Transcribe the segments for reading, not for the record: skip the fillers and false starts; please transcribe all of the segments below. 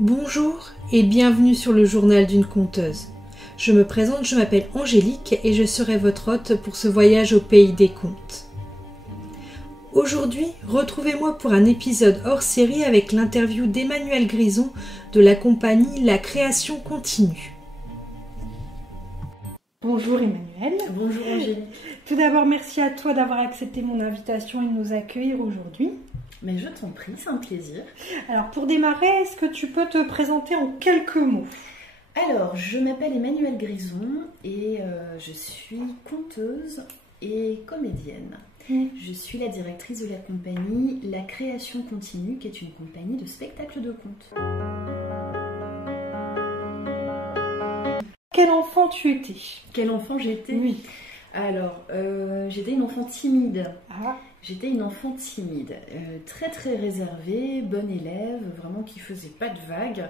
Bonjour et bienvenue sur le journal d'une conteuse. Je me présente, je m'appelle Angélique et je serai votre hôte pour ce voyage au pays des contes. Aujourd'hui, retrouvez-moi pour un épisode hors série avec l'interview d'Emmanuel Grison de la compagnie La Création Continue. Bonjour Emmanuel. Bonjour Angélique. Tout d'abord, merci à toi d'avoir accepté mon invitation et de nous accueillir aujourd'hui. Mais je t'en prie, c'est un plaisir. Alors pour démarrer, est-ce que tu peux te présenter en quelques mots ? Alors, je m'appelle Emmanuel Grison et je suis conteuse et comédienne. Je suis la directrice de la compagnie La Création Continue, qui est une compagnie de spectacles de contes. Quel enfant tu étais ? Quel enfant j'étais ? Oui. Alors, j'étais une enfant timide. Ah. J'étais une enfant timide, très très réservée, bonne élève, vraiment qui faisait pas de vagues.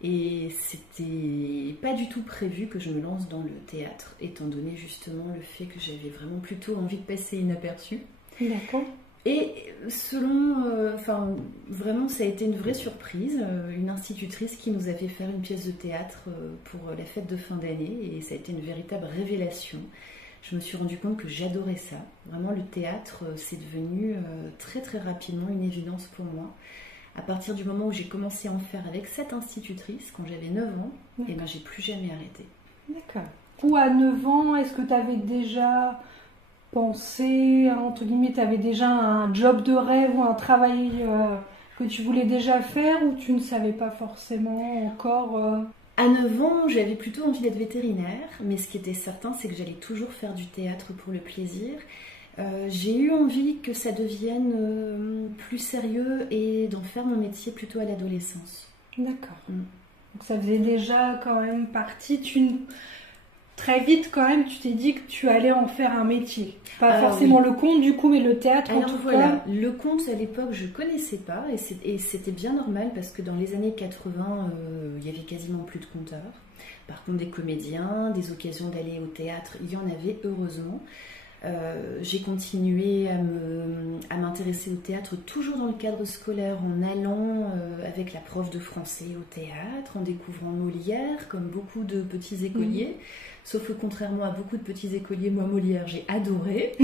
Et c'était pas du tout prévu que je me lance dans le théâtre, étant donné justement le fait que j'avais vraiment plutôt envie de passer inaperçue. D'accord. Et vraiment ça a été une vraie surprise, une institutrice qui nous a fait faire une pièce de théâtre pour la fête de fin d'année, et ça a été une véritable révélation. Je me suis rendu compte que j'adorais ça. Vraiment, le théâtre, c'est devenu très très rapidement une évidence pour moi. À partir du moment où j'ai commencé à en faire avec cette institutrice, quand j'avais 9 ans, et ben, j'ai plus jamais arrêté. D'accord. Ou à 9 ans, est-ce que tu avais déjà pensé, entre guillemets, tu avais déjà un job de rêve ou un travail que tu voulais déjà faire, ou tu ne savais pas forcément encore À 9 ans, j'avais plutôt envie d'être vétérinaire, mais ce qui était certain, c'est que j'allais toujours faire du théâtre pour le plaisir. J'ai eu envie que ça devienne plus sérieux et d'en faire mon métier plutôt à l'adolescence. D'accord. Donc ça faisait déjà quand même partie. Très vite quand même, tu t'es dit que tu allais en faire un métier. Pas forcément oui. Le conte du coup, mais le théâtre en tout cas. Le conte à l'époque, je connaissais pas et c'était bien normal parce que dans les années 80, il y avait quasiment plus de conteurs. Par contre, des comédiens, des occasions d'aller au théâtre, il y en avait heureusement. J'ai continué à m'intéresser au théâtre toujours dans le cadre scolaire, en allant avec la prof de français au théâtre, en découvrant Molière, comme beaucoup de petits écoliers. Sauf que contrairement à beaucoup de petits écoliers, moi Molière, j'ai adoré.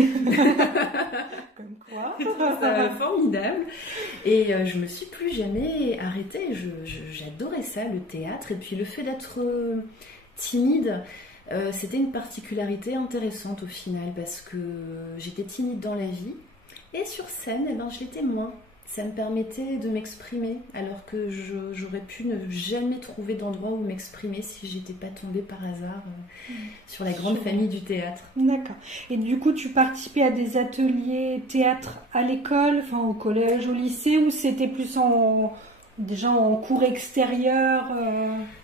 Comme quoi. C'est formidable. Et je me suis plus jamais arrêtée. J'adorais ça, le théâtre. Et puis le fait d'être timide, c'était une particularité intéressante au final, parce que j'étais timide dans la vie. Et sur scène, je l'étais moins. Ça me permettait de m'exprimer, alors que j'aurais pu ne jamais trouver d'endroit où m'exprimer si j'étais pas tombée par hasard sur la grande famille du théâtre. D'accord. Et du coup, tu participais à des ateliers théâtre à l'école, enfin au collège, au lycée, ou c'était plus déjà en cours extérieur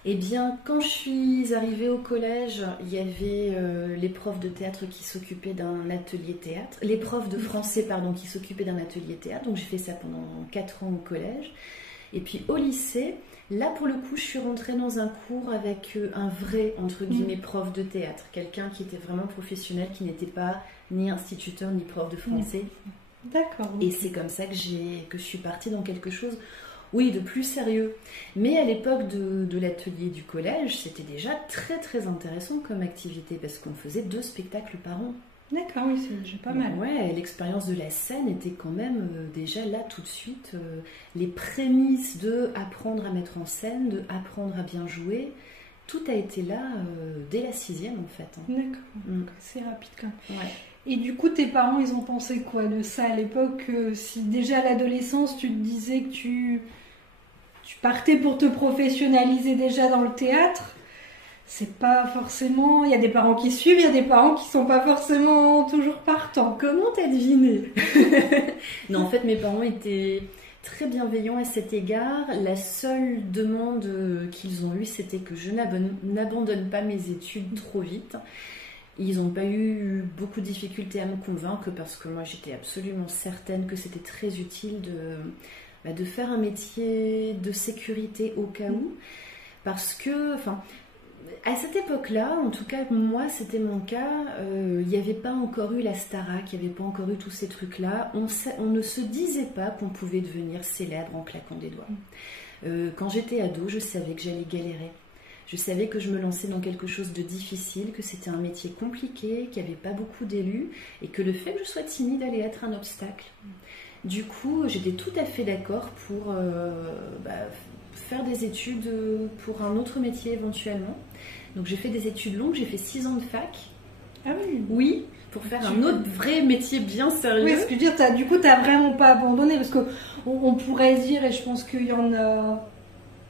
Eh bien, quand je suis arrivée au collège, il y avait les profs de théâtre qui s'occupaient d'un atelier théâtre, les profs de français, pardon, qui s'occupaient d'un atelier théâtre. Donc j'ai fait ça pendant 4 ans au collège. Et puis au lycée, là pour le coup, je suis rentrée dans un cours avec un vrai, entre guillemets, prof de théâtre. Quelqu'un qui était vraiment professionnel, qui n'était pas ni instituteur ni prof de français. D'accord. Et c'est comme ça que je suis partie dans quelque chose... Oui, de plus sérieux. Mais à l'époque de l'atelier du collège, c'était déjà très très intéressant comme activité parce qu'on faisait 2 spectacles par an. D'accord, oui, c'est déjà pas mal. Ouais, l'expérience de la scène était quand même déjà là tout de suite. Les prémices de apprendre à mettre en scène, de apprendre à bien jouer, tout a été là dès la 6e en fait. D'accord, c'est rapide quand même. Ouais. Et du coup, tes parents, ils ont pensé quoi de ça à l'époque? Si déjà à l'adolescence, tu te disais que tu partais pour te professionnaliser déjà dans le théâtre, c'est pas forcément... Il y a des parents qui suivent, il y a des parents qui sont pas forcément toujours partants. Comment t'as deviné? Non, en fait, mes parents étaient très bienveillants à cet égard. La seule demande qu'ils ont eue, c'était que je n'abandonne pas mes études trop vite. Ils n'ont pas eu beaucoup de difficultés à me convaincre parce que moi j'étais absolument certaine que c'était très utile de faire un métier de sécurité au cas où. Parce que À cette époque-là, en tout cas moi c'était mon cas, il n'y avait pas encore eu la Starac, il n'y avait pas encore eu tous ces trucs-là. On ne se disait pas qu'on pouvait devenir célèbre en claquant des doigts. Quand j'étais ado, je savais que j'allais galérer. Je savais que je me lançais dans quelque chose de difficile, que c'était un métier compliqué, qu'il n'y avait pas beaucoup d'élus et que le fait que je sois timide allait être un obstacle. Du coup, j'étais tout à fait d'accord pour faire des études pour un autre métier éventuellement. Donc j'ai fait des études longues, j'ai fait 6 ans de fac. Ah oui. Oui, pour faire un autre vrai métier bien sérieux. Oui, ce que je veux dire, du coup, tu n'as vraiment pas abandonné, parce qu'on pourrait dire, et je pense qu'il y en a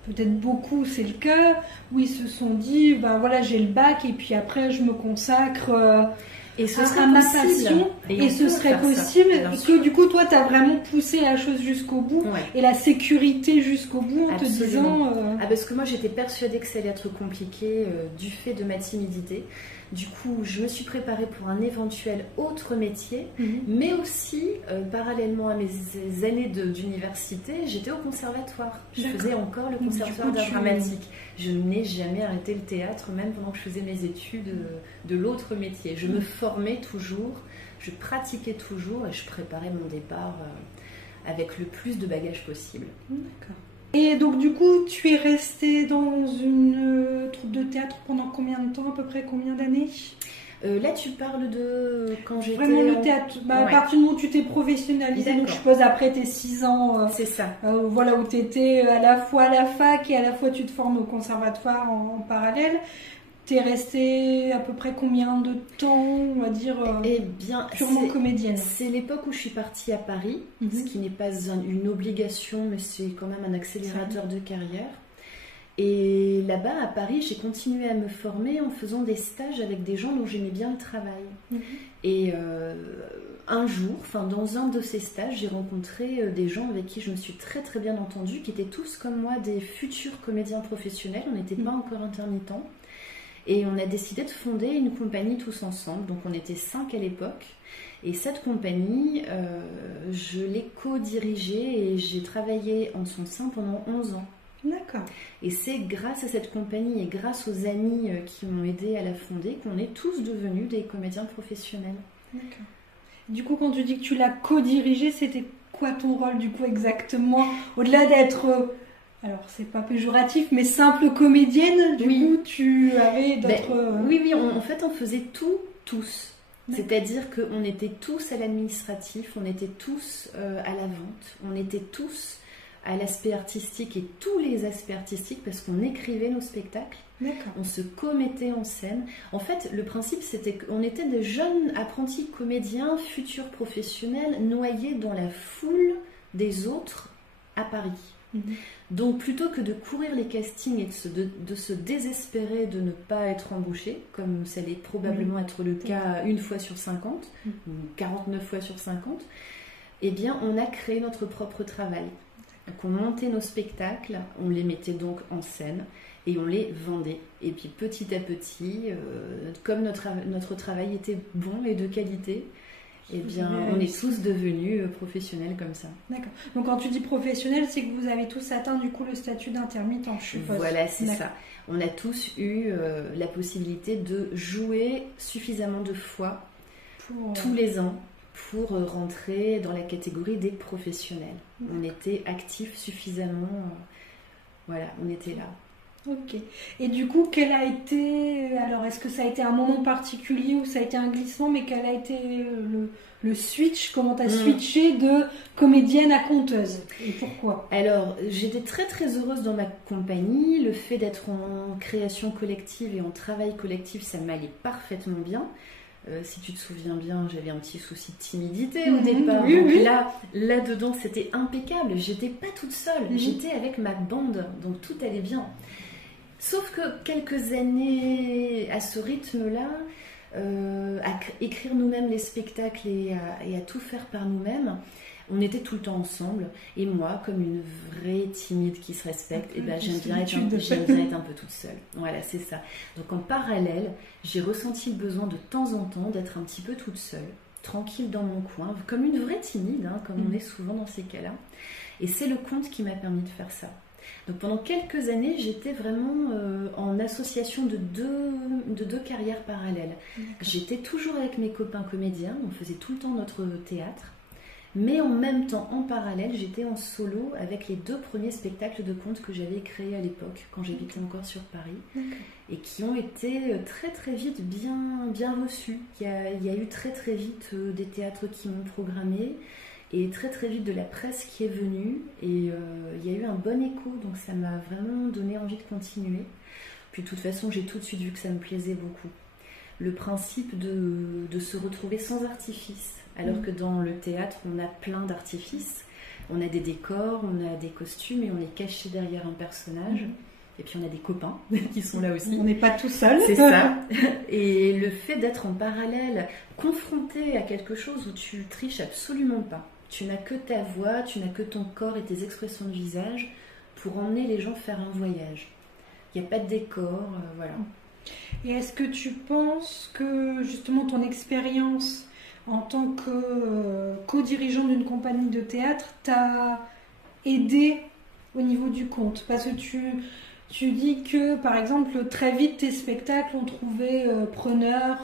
peut-être beaucoup, c'est le cas, où ils se sont dit, ben voilà, j'ai le bac, et puis après, je me consacre à ma passion, et ce serait possible, que du coup, toi, tu as vraiment poussé la chose jusqu'au bout, et la sécurité jusqu'au bout, en te disant... parce que moi, j'étais persuadée que ça allait être compliqué du fait de ma timidité. Du coup, je me suis préparée pour un éventuel autre métier, mais aussi, parallèlement à mes années d'université, j'étais au conservatoire. Je faisais encore le conservatoire d'art dramatique. Je n'ai jamais arrêté le théâtre, même pendant que je faisais mes études de l'autre métier. Je me formais toujours, je pratiquais toujours et je préparais mon départ avec le plus de bagages possible. D'accord. Et donc du coup, tu es restée dans une troupe de théâtre pendant combien de temps, à peu près combien d'années ? Là, tu parles de quand j'étais... Vraiment le théâtre, à partir du moment où tu t'es professionnalisée, donc je suppose après tes 6 ans, c'est ça. Voilà, où tu étais à la fois à la fac et à la fois tu te formes au conservatoire en parallèle. T'es restée à peu près combien de temps, on va dire, purement comédienne ? C'est l'époque où je suis partie à Paris, ce qui n'est pas une obligation, mais c'est quand même un accélérateur de carrière. Et là-bas, à Paris, j'ai continué à me former en faisant des stages avec des gens dont j'aimais bien le travail. Et un jour, dans un de ces stages, j'ai rencontré des gens avec qui je me suis très très bien entendue, qui étaient tous comme moi des futurs comédiens professionnels, on n'était pas encore intermittents. Et on a décidé de fonder une compagnie tous ensemble. Donc on était 5 à l'époque. Et cette compagnie, je l'ai co-dirigée et j'ai travaillé en son sein pendant 11 ans. D'accord. Et c'est grâce à cette compagnie et grâce aux amis qui m'ont aidé à la fonder qu'on est tous devenus des comédiens professionnels. D'accord. Du coup, quand tu dis que tu l'as co-dirigée, c'était quoi ton rôle du coup exactement ? Au-delà d'être... alors, c'est pas péjoratif, mais simple comédienne, du coup, tu avais d'autres... Oui, en fait, on faisait tout, tous. C'est-à-dire qu'on était tous à l'administratif, on était tous à la vente, on était tous à l'aspect artistique et tous les aspects artistiques parce qu'on écrivait nos spectacles. D'accord. On se commettait en scène. En fait, le principe, c'était qu'on était des jeunes apprentis comédiens, futurs professionnels, noyés dans la foule des autres à Paris. Donc plutôt que de courir les castings et de se désespérer de ne pas être embauché, comme ça allait probablement être le cas 1 fois sur 50, ou 49 fois sur 50, eh bien on a créé notre propre travail. Donc on montait nos spectacles, on les mettait donc en scène et on les vendait. Et puis petit à petit, comme notre travail était bon et de qualité, eh bien, on est tous devenus professionnels comme ça. D'accord. Donc, quand tu dis professionnel, c'est que vous avez tous atteint du coup le statut d'intermittent, je suppose. Voilà, c'est ça. On a tous eu la possibilité de jouer suffisamment de fois tous les ans pour rentrer dans la catégorie des professionnels. On était actifs suffisamment. Voilà, on était là. Ok. Et du coup, quel a été... Alors, est-ce que ça a été un moment particulier ou ça a été un glissement, mais quel a été le switch ? Comment tu as switché de comédienne à conteuse ? Et pourquoi ? Alors, j'étais très très heureuse dans ma compagnie. Le fait d'être en création collective et en travail collectif, ça m'allait parfaitement bien. Si tu te souviens bien, j'avais un petit souci de timidité au départ. Oui, donc oui. là-dedans, c'était impeccable. J'étais pas toute seule. J'étais avec ma bande. Donc tout allait bien. Sauf que quelques années à ce rythme-là, à écrire nous-mêmes les spectacles et à tout faire par nous-mêmes, on était tout le temps ensemble. Et moi, comme une vraie timide qui se respecte, j'aime bien être un peu toute seule. Voilà, c'est ça. Donc en parallèle, j'ai ressenti le besoin de temps en temps d'être un petit peu toute seule, tranquille dans mon coin, comme une vraie timide, comme on est souvent dans ces cas-là. Et c'est le conte qui m'a permis de faire ça. Donc pendant quelques années, j'étais vraiment en association de deux carrières parallèles. J'étais toujours avec mes copains comédiens, on faisait tout le temps notre théâtre, mais en même temps, en parallèle, j'étais en solo avec les 2 premiers spectacles de contes que j'avais créés à l'époque, quand j'habitais encore sur Paris, et qui ont été très très vite bien reçus. Il y a eu très très vite des théâtres qui m'ont programmé, et très très vite de la presse qui est venue, et il y a eu un bon écho, donc ça m'a vraiment donné envie de continuer. Puis de toute façon, j'ai tout de suite vu que ça me plaisait beaucoup. Le principe de se retrouver sans artifice, alors que dans le théâtre, on a plein d'artifices, on a des décors, on a des costumes, et on est caché derrière un personnage. Et puis on a des copains qui sont là aussi. On n'est pas tout seul. C'est ça. Et le fait d'être en parallèle, confronté à quelque chose où tu triches absolument pas. Tu n'as que ta voix, tu n'as que ton corps et tes expressions de visage pour emmener les gens faire un voyage. Il n'y a pas de décor, voilà. Et est-ce que tu penses que justement ton expérience en tant que co-dirigeant d'une compagnie de théâtre t'a aidé au niveau du conte? Parce que tu dis que, par exemple, très vite, tes spectacles ont trouvé preneur.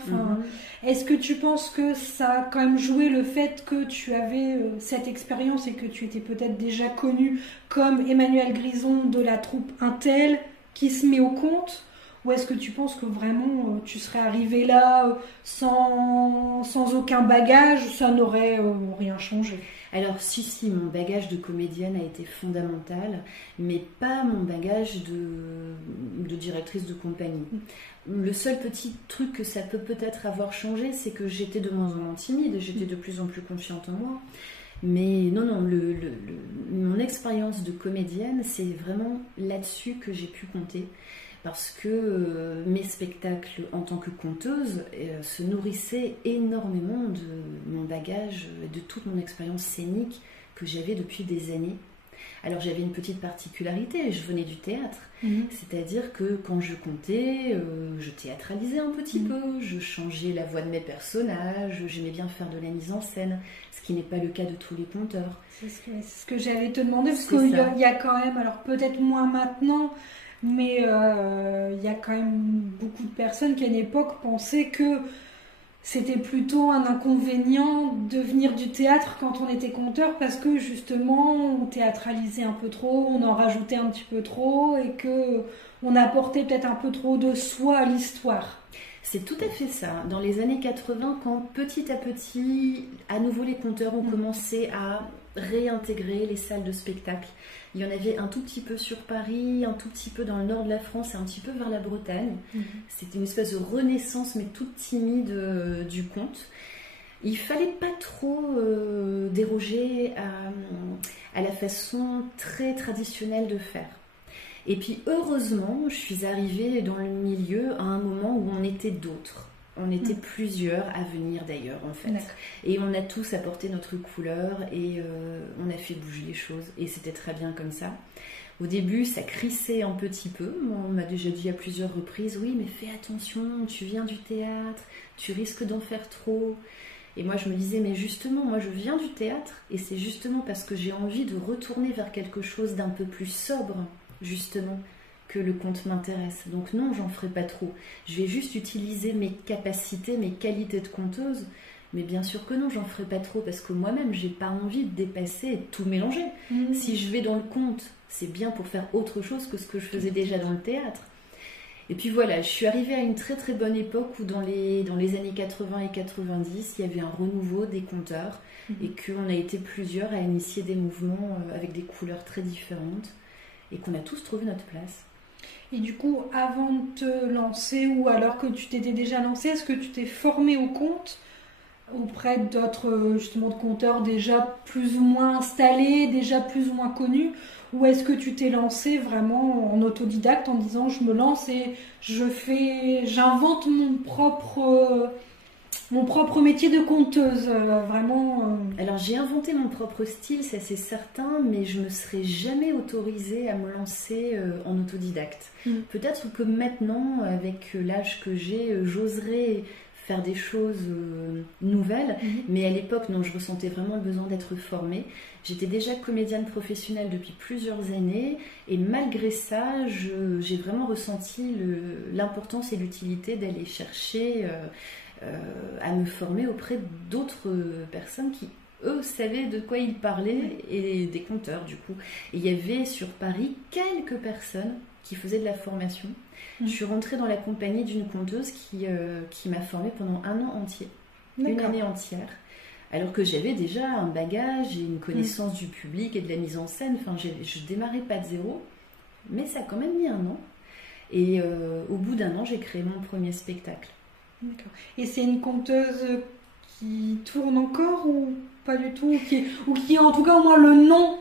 Est-ce que tu penses que ça a quand même joué le fait que tu avais cette expérience et que tu étais peut-être déjà connu comme Emmanuel Grison de la troupe Intel qui se met au conte? Ou est-ce que tu penses que vraiment tu serais arrivé là sans aucun bagage, ça n'aurait rien changé? Alors si, mon bagage de comédienne a été fondamental, mais pas mon bagage de directrice de compagnie. Le seul petit truc que ça peut peut-être avoir changé, c'est que j'étais de moins en moins timide, j'étais de plus en plus confiante en moi. Mais non, mon expérience de comédienne, c'est vraiment là-dessus que j'ai pu compter. Parce que mes spectacles en tant que conteuse se nourrissaient énormément de mon bagage, de toute mon expérience scénique que j'avais depuis des années. Alors j'avais une petite particularité, je venais du théâtre, c'est-à-dire que quand je contais, je théâtralisais un petit peu, je changeais la voix de mes personnages, j'aimais bien faire de la mise en scène, ce qui n'est pas le cas de tous les conteurs. C'est ce que j'allais te demander, parce qu'il y a quand même, alors peut-être moins maintenant, mais il y a quand même beaucoup de personnes qui à une époque pensaient que c'était plutôt un inconvénient de venir du théâtre quand on était conteur, parce que justement on théâtralisait un peu trop, on en rajoutait un petit peu trop et que on apportait peut-être un peu trop de soi à l'histoire. C'est tout à fait ça. Dans les années 80, quand petit à petit, à nouveau les conteurs ont commencé à réintégrer les salles de spectacle. Il y en avait un tout petit peu sur Paris, un tout petit peu dans le nord de la France et un petit peu vers la Bretagne. C'était une espèce de renaissance, mais toute timide du conte. Il fallait pas trop déroger à la façon très traditionnelle de faire. Et puis heureusement, je suis arrivée dans le milieu à un moment où on était d'autres. On était plusieurs à venir d'ailleurs en fait. Et on a tous apporté notre couleur et on a fait bouger les choses. Et c'était très bien comme ça. Au début, ça crissait un petit peu. On m'a déjà dit à plusieurs reprises, oui mais fais attention, tu viens du théâtre, tu risques d'en faire trop. Et moi je me disais, mais justement, moi je viens du théâtre et c'est justement parce que j'ai envie de retourner vers quelque chose d'un peu plus sobre, justement, que le conte m'intéresse. Donc non, j'en ferai pas trop. Je vais juste utiliser mes capacités, mes qualités de conteuse. Mais bien sûr que non, j'en ferai pas trop parce que moi-même, j'ai pas envie de dépasser et de tout mélanger. Si je vais dans le conte, c'est bien pour faire autre chose que ce que je faisais déjà dans le théâtre. Et puis voilà, je suis arrivée à une très très bonne époque où dans les années 80 et 90, il y avait un renouveau des conteurs et qu'on a été plusieurs à initier des mouvements avec des couleurs très différentes et qu'on a tous trouvé notre place. Et du coup, avant de te lancer ou alors que tu t'étais déjà lancé, est-ce que tu t'es formé au conte auprès d'autres justement de conteurs déjà plus ou moins installés, déjà plus ou moins connus, ou est-ce que tu t'es lancé vraiment en autodidacte en disant je me lance et j'invente mon propre métier de conteuse, vraiment. Alors j'ai inventé mon propre style, ça c'est certain, mais je ne me serais jamais autorisée à me lancer en autodidacte. Peut-être que maintenant, avec l'âge que j'ai, j'oserais faire des choses nouvelles, mais à l'époque, non, je ressentais vraiment le besoin d'être formée. J'étais déjà comédienne professionnelle depuis plusieurs années, et malgré ça, j'ai vraiment ressenti l'importance et l'utilité d'aller chercher à me former auprès d'autres personnes qui, eux, savaient de quoi ils parlaient, et des conteurs, du coup. Et il y avait sur Paris quelques personnes qui faisaient de la formation. Je suis rentrée dans la compagnie d'une conteuse qui m'a formée pendant un an entier, une année entière, alors que j'avais déjà un bagage et une connaissance du public et de la mise en scène. Enfin, je démarrais pas de zéro, mais ça a quand même mis un an. Et au bout d'un an, j'ai créé mon premier spectacle. D'accord. Et c'est une conteuse qui tourne encore ou pas du tout, ou qui en tout cas au moins le nom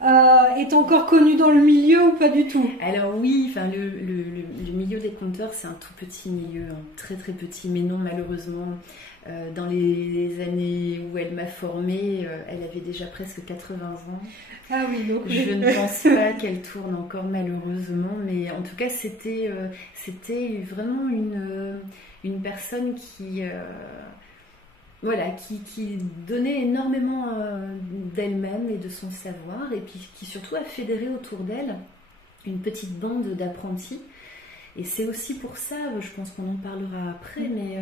est encore connu dans le milieu ou pas du tout? Alors oui, enfin le milieu des conteurs, c'est un tout petit milieu, hein, très très petit, mais non, malheureusement, dans les années où elle m'a formée, elle avait déjà presque 80 ans. Ah oui, donc je ne pense pas qu'elle tourne encore, malheureusement, mais en tout cas c'était vraiment une personne qui donnait énormément d'elle-même et de son savoir, et puis qui surtout a fédéré autour d'elle une petite bande d'apprentis. Et c'est aussi pour ça, je pense qu'on en parlera après, mais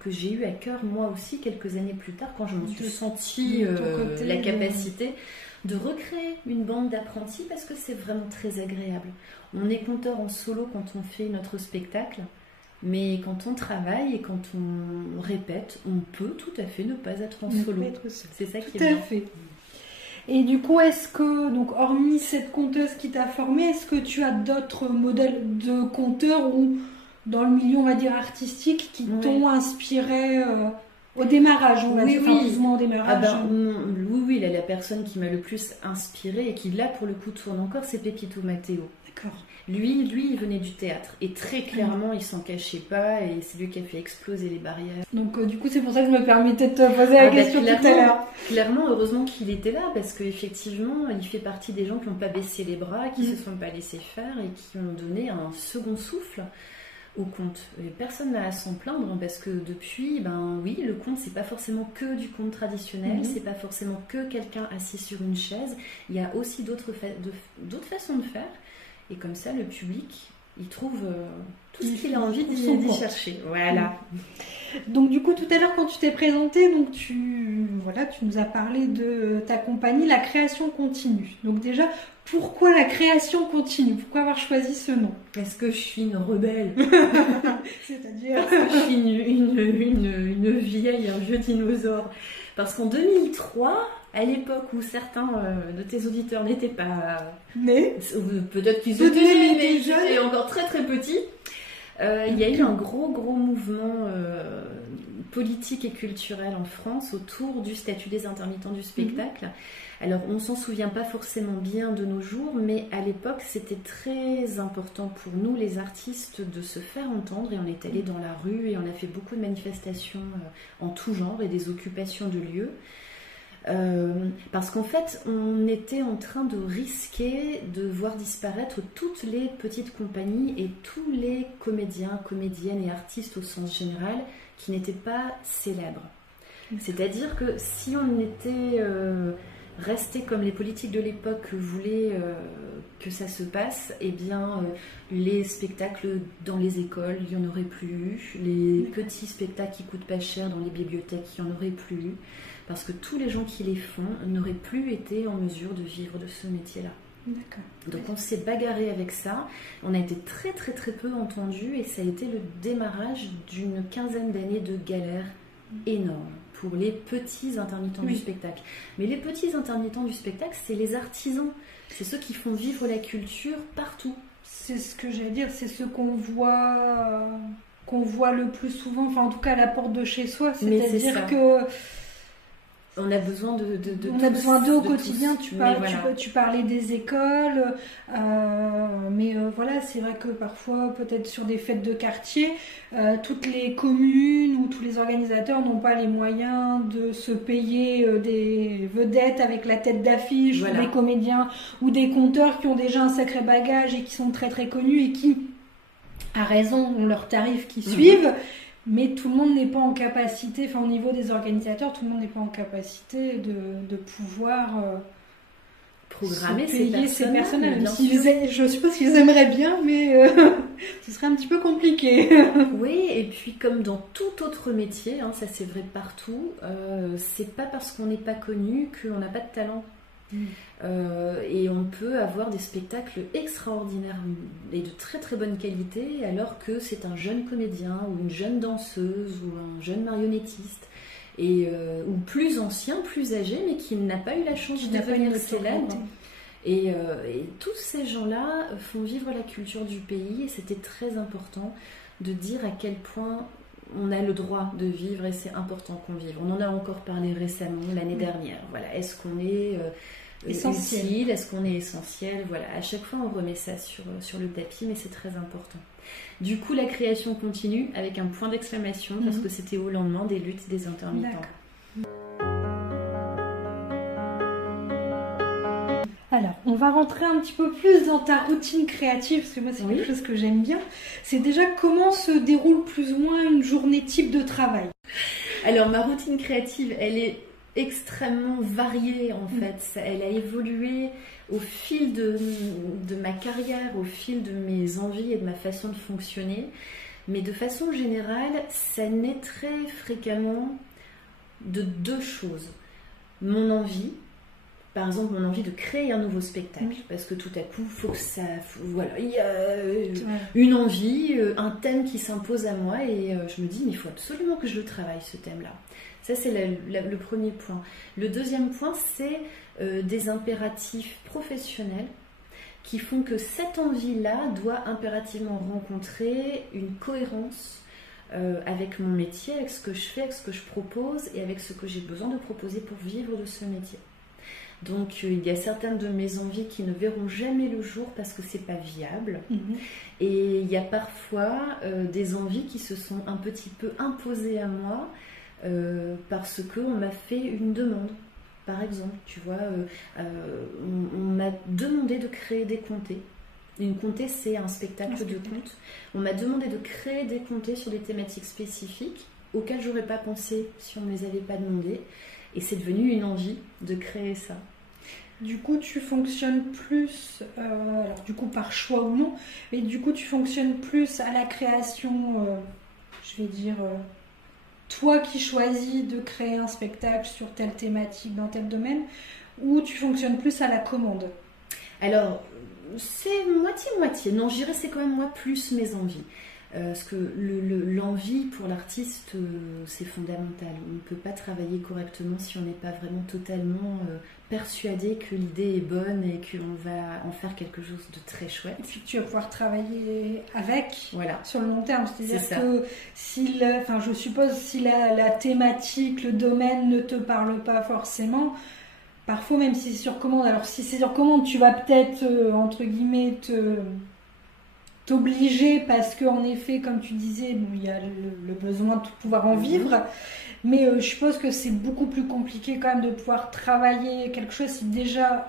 que j'ai eu à cœur, moi aussi, quelques années plus tard, quand je m'en suis sentie la capacité de recréer une bande d'apprentis, parce que c'est vraiment très agréable. On est conteur en solo quand on fait notre spectacle, mais quand on travaille et quand on répète, on peut tout à fait ne pas être en solo. C'est ça qui est bien. Tout à fait. Et du coup, est-ce que, donc, hormis cette conteuse qui t'a formée, est-ce que tu as d'autres modèles de conteurs ou dans le milieu, on va dire, artistique qui t'ont inspiré au démarrage, on va dire, plus ou moins au démarrage? Oui, la personne qui m'a le plus inspirée et qui, là, pour le coup, tourne encore, c'est Pepito Matteo. D'accord. Lui, il venait du théâtre et très clairement, il s'en cachait pas, et c'est lui qui a fait exploser les barrières. Donc du coup, c'est pour ça que je me permettais de te poser la question tout à l'heure. Clairement, heureusement qu'il était là, parce qu'effectivement, il fait partie des gens qui n'ont pas baissé les bras, qui se sont pas laissés faire et qui ont donné un second souffle au conte. Et personne n'a à s'en plaindre, parce que depuis, le conte, c'est pas forcément que du conte traditionnel, c'est pas forcément que quelqu'un assis sur une chaise. Il y a aussi d'autres façons de faire. Et comme ça, le public, il trouve tout ce qu'il a envie d'y chercher. Voilà. Donc du coup, tout à l'heure, quand tu t'es présentée, donc tu nous as parlé de ta compagnie, La Création Continue. Donc déjà, pourquoi La Création Continue? Pourquoi avoir choisi ce nom? Parce que je suis une rebelle. C'est-à-dire Parce que je suis une vieille, un vieux dinosaure. Parce qu'en 2003... à l'époque où certains de tes auditeurs n'étaient pas nés, peut-être qu'ils étaient nés, mais ils étaient encore très très petits, il y a eu un gros mouvement politique et culturel en France autour du statut des intermittents du spectacle. Alors on ne s'en souvient pas forcément bien de nos jours, mais à l'époque c'était très important pour nous les artistes de se faire entendre, et on est allé dans la rue et on a fait beaucoup de manifestations en tout genre et des occupations de lieux. Parce qu'en fait, on était en train de risquer de voir disparaître toutes les petites compagnies et tous les comédiens, comédiennes et artistes au sens général qui n'étaient pas célèbres. C'est-à-dire que si on était resté comme les politiques de l'époque voulaient que ça se passe, eh bien, les spectacles dans les écoles, il n'y en aurait plus eu. Les petits spectacles qui coûtent pas cher dans les bibliothèques, il n'y en aurait plus eu. Parce que tous les gens qui les font n'auraient plus été en mesure de vivre de ce métier-là. D'accord. Donc on s'est bagarré avec ça, on a été très très très peu entendus, et ça a été le démarrage d'une quinzaine d'années de galères énormes pour les petits intermittents du spectacle. Mais les petits intermittents du spectacle, c'est les artisans, c'est ceux qui font vivre la culture partout. C'est ce que j'allais dire, c'est ceux qu'on voit le plus souvent, enfin en tout cas à la porte de chez soi, c'est-à-dire que... On a besoin on a besoin d'eux au quotidien. Tu parlais des écoles, mais voilà, c'est vrai que parfois, peut-être sur des fêtes de quartier, toutes les communes ou tous les organisateurs n'ont pas les moyens de se payer des vedettes avec la tête d'affiche, ou des comédiens ou des conteurs qui ont déjà un sacré bagage et qui sont très très connus et qui, à raison, ont leurs tarifs qui suivent. mais tout le monde n'est pas en capacité, enfin au niveau des organisateurs, tout le monde n'est pas en capacité de pouvoir programmer payer ces personnels. bien sûr. Je suppose qu'ils aimeraient bien, mais ce serait un petit peu compliqué. Oui, et puis comme dans tout autre métier, hein, ça c'est vrai partout, c'est pas parce qu'on n'est pas connu qu'on n'a pas de talent. Et on peut avoir des spectacles extraordinaires et de très très bonne qualité alors que c'est un jeune comédien ou une jeune danseuse ou un jeune marionnettiste ou plus ancien, plus âgé mais qui n'a pas eu la chance de devenir célèbre. Et tous ces gens-là font vivre la culture du pays et c'était très important de dire à quel point on a le droit de vivre et c'est important qu'on vive. On en a encore parlé récemment, l'année dernière. Voilà. Est-ce qu'on est utile? Est-ce qu'on est essentiel? Voilà. À chaque fois, on remet ça sur le tapis, mais c'est très important. Du coup, la création continue avec un point d'exclamation parce que c'était au lendemain des luttes des intermittents. D'accord. Alors, on va rentrer un petit peu plus dans ta routine créative, parce que moi, c'est quelque chose que j'aime bien. C'est déjà comment se déroule plus ou moins une journée type de travail? Alors, ma routine créative, elle est extrêmement variée, en fait. Elle a évolué au fil de ma carrière, au fil de mes envies et de ma façon de fonctionner. Mais de façon générale, ça naît très fréquemment de deux choses. Mon envie. Par exemple, mon envie de créer un nouveau spectacle, parce que tout à coup, voilà, il y a une envie, un thème qui s'impose à moi, et je me dis, mais il faut absolument que je le travaille, ce thème-là. Ça, c'est le premier point. Le deuxième point, c'est des impératifs professionnels qui font que cette envie-là doit impérativement rencontrer une cohérence avec mon métier, avec ce que je fais, avec ce que je propose, et avec ce que j'ai besoin de proposer pour vivre de ce métier. Donc il y a certaines de mes envies qui ne verront jamais le jour parce que c'est pas viable. Et il y a parfois des envies qui se sont un petit peu imposées à moi parce qu'on m'a fait une demande. Par exemple, tu vois, on m'a demandé de créer des comtés. Une comté, c'est un spectacle de contes. On m'a demandé de créer des comtés sur des thématiques spécifiques auxquelles j'aurais pas pensé si on ne me les avait pas demandées. Et c'est devenu une envie de créer ça. Du coup, tu fonctionnes plus, alors du coup par choix ou non, mais du coup tu fonctionnes plus à la création, je vais dire, toi qui choisis de créer un spectacle sur telle thématique dans tel domaine, ou tu fonctionnes plus à la commande? Alors, c'est moitié-moitié. Non, je dirais c'est quand même moi plus mes envies. Parce que l'envie pour l'artiste, c'est fondamental. On ne peut pas travailler correctement si on n'est pas vraiment totalement persuadé que l'idée est bonne et qu'on va en faire quelque chose de très chouette. Et puis tu vas pouvoir travailler avec sur le long terme. C'est-à-dire que je suppose si la thématique, le domaine ne te parle pas forcément, parfois même si c'est sur commande, alors si c'est sur commande, tu vas peut-être, entre guillemets, t'obliger parce qu'en effet, comme tu disais, il y a le besoin de pouvoir en vivre, mais je suppose que c'est beaucoup plus compliqué quand même de pouvoir travailler quelque chose si déjà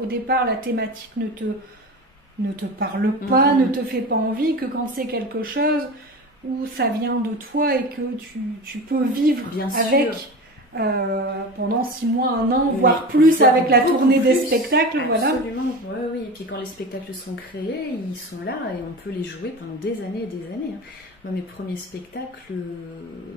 au départ la thématique ne te parle pas, ne te fait pas envie, que quand c'est quelque chose où ça vient de toi et que tu peux vivre avec pendant 6 mois, 1 an, voire plus avec la tournée des spectacles. Absolument. Oui. Et puis quand les spectacles sont créés, ils sont là et on peut les jouer pendant des années et des années. Moi, mes premiers spectacles,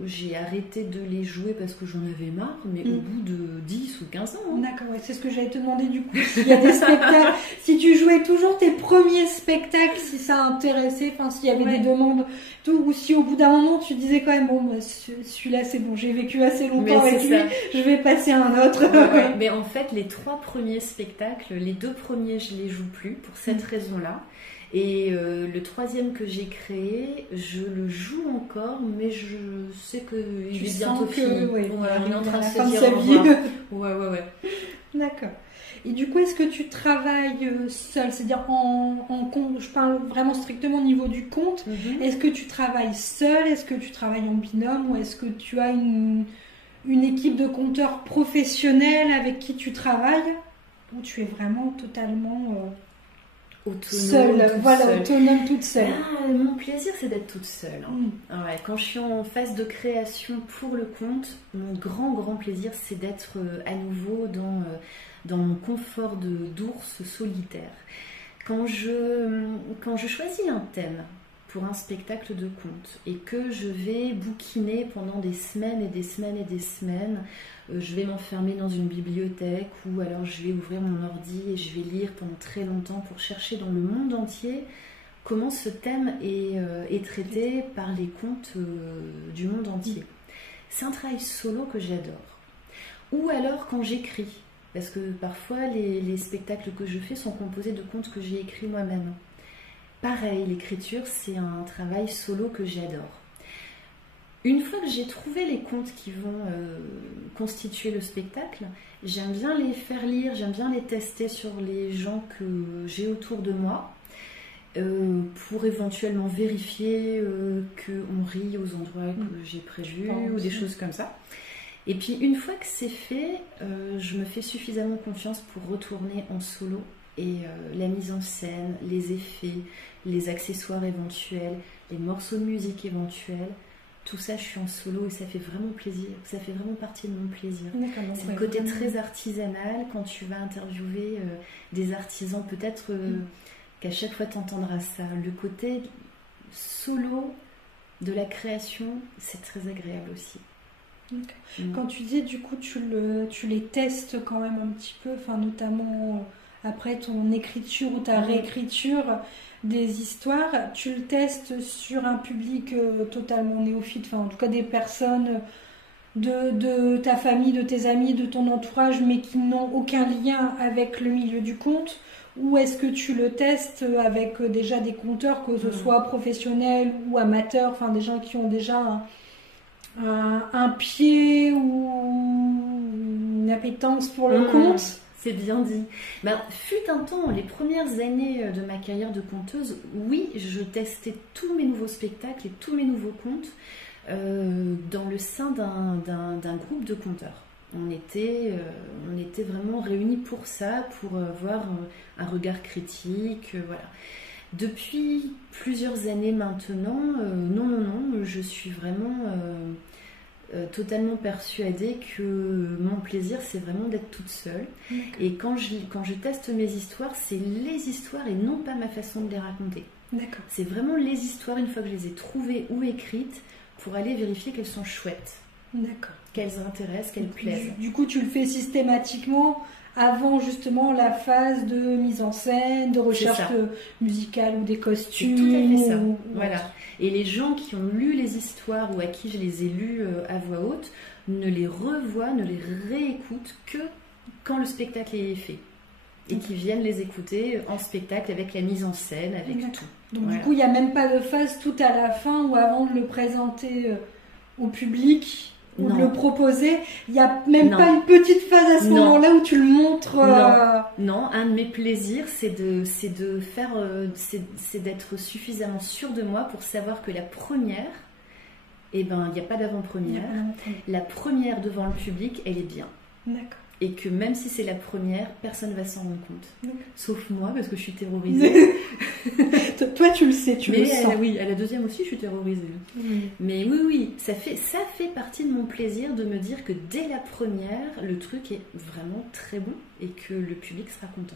j'ai arrêté de les jouer parce que j'en avais marre, mais au bout de 10 ou 15 ans. D'accord, c'est ce que j'allais te demander du coup. S'il y a des spectacles, si tu jouais toujours tes premiers spectacles, si ça intéressait, s'il y avait des demandes, tout, ou si au bout d'un moment tu disais quand même, bon, celui-là c'est bon, j'ai vécu assez longtemps avec lui, je vais passer à un autre. Mais en fait, les 3 premiers spectacles, les 2 premiers, je les joue plus pour cette raison-là. Et le 3e que j'ai créé, je le joue encore, mais je sais qu'il est bientôt fini. Il est en train de se dire au revoir. Ouais. D'accord. Et du coup, est-ce que tu travailles seul? C'est-à-dire, je parle vraiment strictement au niveau du conte. Est-ce que tu travailles seul? Est-ce que tu travailles en binôme? Ou est-ce que tu as une équipe de conteurs professionnels avec qui tu travailles? Ou tu es vraiment totalement... autonome, toute seule. Ah, mon plaisir, c'est d'être toute seule. Ouais, quand je suis en phase de création pour le conte, mon grand plaisir, c'est d'être à nouveau dans mon confort d'ours solitaire. Quand je choisis un thème pour un spectacle de conte et que je vais bouquiner pendant des semaines et des semaines et des semaines, je vais m'enfermer dans une bibliothèque ou alors je vais ouvrir mon ordi et je vais lire pendant très longtemps pour chercher dans le monde entier comment ce thème est traité par les contes du monde entier. C'est un travail solo que j'adore. Ou alors quand j'écris, parce que parfois les spectacles que je fais sont composés de contes que j'ai écrits moi-même. Pareil, l'écriture, c'est un travail solo que j'adore. Une fois que j'ai trouvé les contes qui vont constituer le spectacle, j'aime bien les faire lire, j'aime bien les tester sur les gens que j'ai autour de moi, pour éventuellement vérifier qu'on rit aux endroits que j'ai prévus ou des choses comme ça. Et puis une fois que c'est fait, je me fais suffisamment confiance pour retourner en solo et la mise en scène, les effets, les accessoires éventuels, les morceaux de musique éventuels, tout ça je suis en solo et ça fait vraiment plaisir, ça fait vraiment partie de mon plaisir. C'est le côté très artisanal quand tu vas interviewer des artisans, peut-être qu'à chaque fois tu entendras ça, le côté solo de la création, c'est très agréable aussi. Quand tu dis du coup tu les testes quand même un petit peu, enfin notamment après ton écriture ou ta réécriture des histoires, tu le testes sur un public totalement néophyte, enfin en tout cas des personnes de ta famille, de tes amis, de ton entourage, mais qui n'ont aucun lien avec le milieu du conte, ou est-ce que tu le testes avec déjà des conteurs, que ce soit professionnels ou amateurs, enfin des gens qui ont déjà un pied ou une appétence pour le conte? C'est bien dit. Fut un temps, les premières années de ma carrière de conteuse, oui, je testais tous mes nouveaux spectacles et tous mes nouveaux contes dans le sein d'un groupe de conteurs. On était vraiment réunis pour ça, pour avoir un regard critique, voilà. Depuis plusieurs années maintenant, non, je suis vraiment totalement persuadée que mon plaisir, c'est vraiment d'être toute seule. Et quand je teste mes histoires, c'est les histoires et non pas ma façon de les raconter. C'est vraiment les histoires, une fois que je les ai trouvées ou écrites, pour aller vérifier qu'elles sont chouettes. Qu'elles intéressent, qu'elles plaisent. Du coup, tu le fais systématiquement avant justement la phase de mise en scène, de recherche musicale ou des costumes. C'est tout à fait ça. Voilà. Et les gens qui ont lu les histoires ou à qui je les ai lues à voix haute ne les revoient, ne les réécoutent que quand le spectacle est fait. Et qui viennent les écouter en spectacle avec la mise en scène, avec tout. Donc du coup, il n'y a même pas de phase tout à la fin ou avant de le présenter au public ou de le proposer. Il n'y a même pas une petite phase à ce moment-là où tu le montres. Non, un de mes plaisirs, c'est d'être suffisamment sûre de moi pour savoir que la première, il n'y a pas d'avant-première. La première devant le public, elle est bien. Et que même si c'est la première, personne ne va s'en rendre compte. Sauf moi, parce que je suis terrorisée. Toi, tu le sais, tu le sens. Oui, à la deuxième aussi, je suis terrorisée. Mais oui, ça fait partie de mon plaisir de me dire que dès la première, le truc est vraiment très bon et que le public sera content.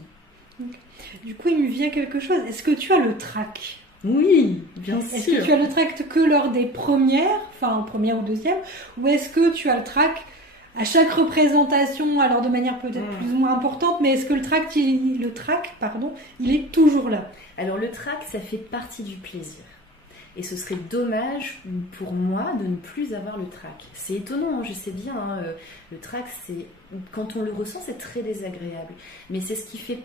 Du coup, il me vient quelque chose. Est-ce que tu as le trac? Oui, bien sûr. Est-ce que tu as le trac que lors des premières, enfin en première ou deuxième, ou est-ce que tu as le trac à chaque représentation, alors de manière peut-être plus ou moins importante, mais est-ce que le trac, il est toujours là? Alors le trac, ça fait partie du plaisir. Et ce serait dommage pour moi de ne plus avoir le trac. C'est étonnant, je sais bien, le trac, quand on le ressent, c'est très désagréable. Mais c'est ce qui fait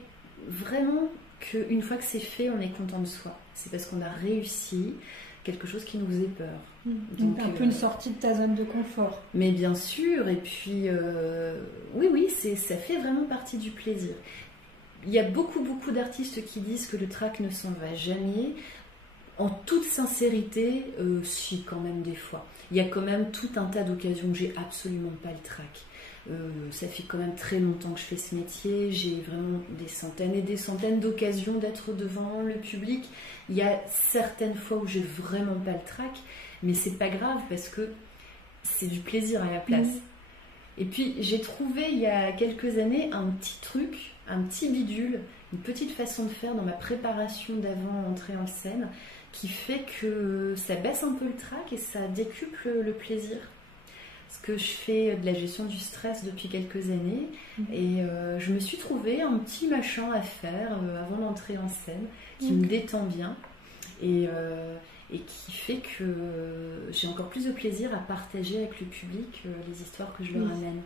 vraiment qu'une fois que c'est fait, on est content de soi. C'est parce qu'on a réussi quelque chose qui nous faisait peur. Donc un peu une sortie de ta zone de confort. Mais bien sûr, et puis oui, ça fait vraiment partie du plaisir. Il y a beaucoup d'artistes qui disent que le trac ne s'en va jamais. En toute sincérité, si, quand même des fois. Il y a quand même tout un tas d'occasions où j'ai absolument pas le trac. Ça fait quand même très longtemps que je fais ce métier. J'ai vraiment des centaines et des centaines d'occasions d'être devant le public. Il y a certaines fois où j'ai vraiment pas le trac, mais c'est pas grave parce que c'est du plaisir à la place. Et puis j'ai trouvé il y a quelques années un petit truc, un petit bidule, une petite façon de faire dans ma préparation d'avant entrée en scène qui fait que ça baisse un peu le trac et ça décuple le plaisir. Parce que je fais de la gestion du stress depuis quelques années et je me suis trouvé un petit machin à faire avant d'entrer en scène qui me détend bien et qui fait que j'ai encore plus de plaisir à partager avec le public les histoires que je leur amène.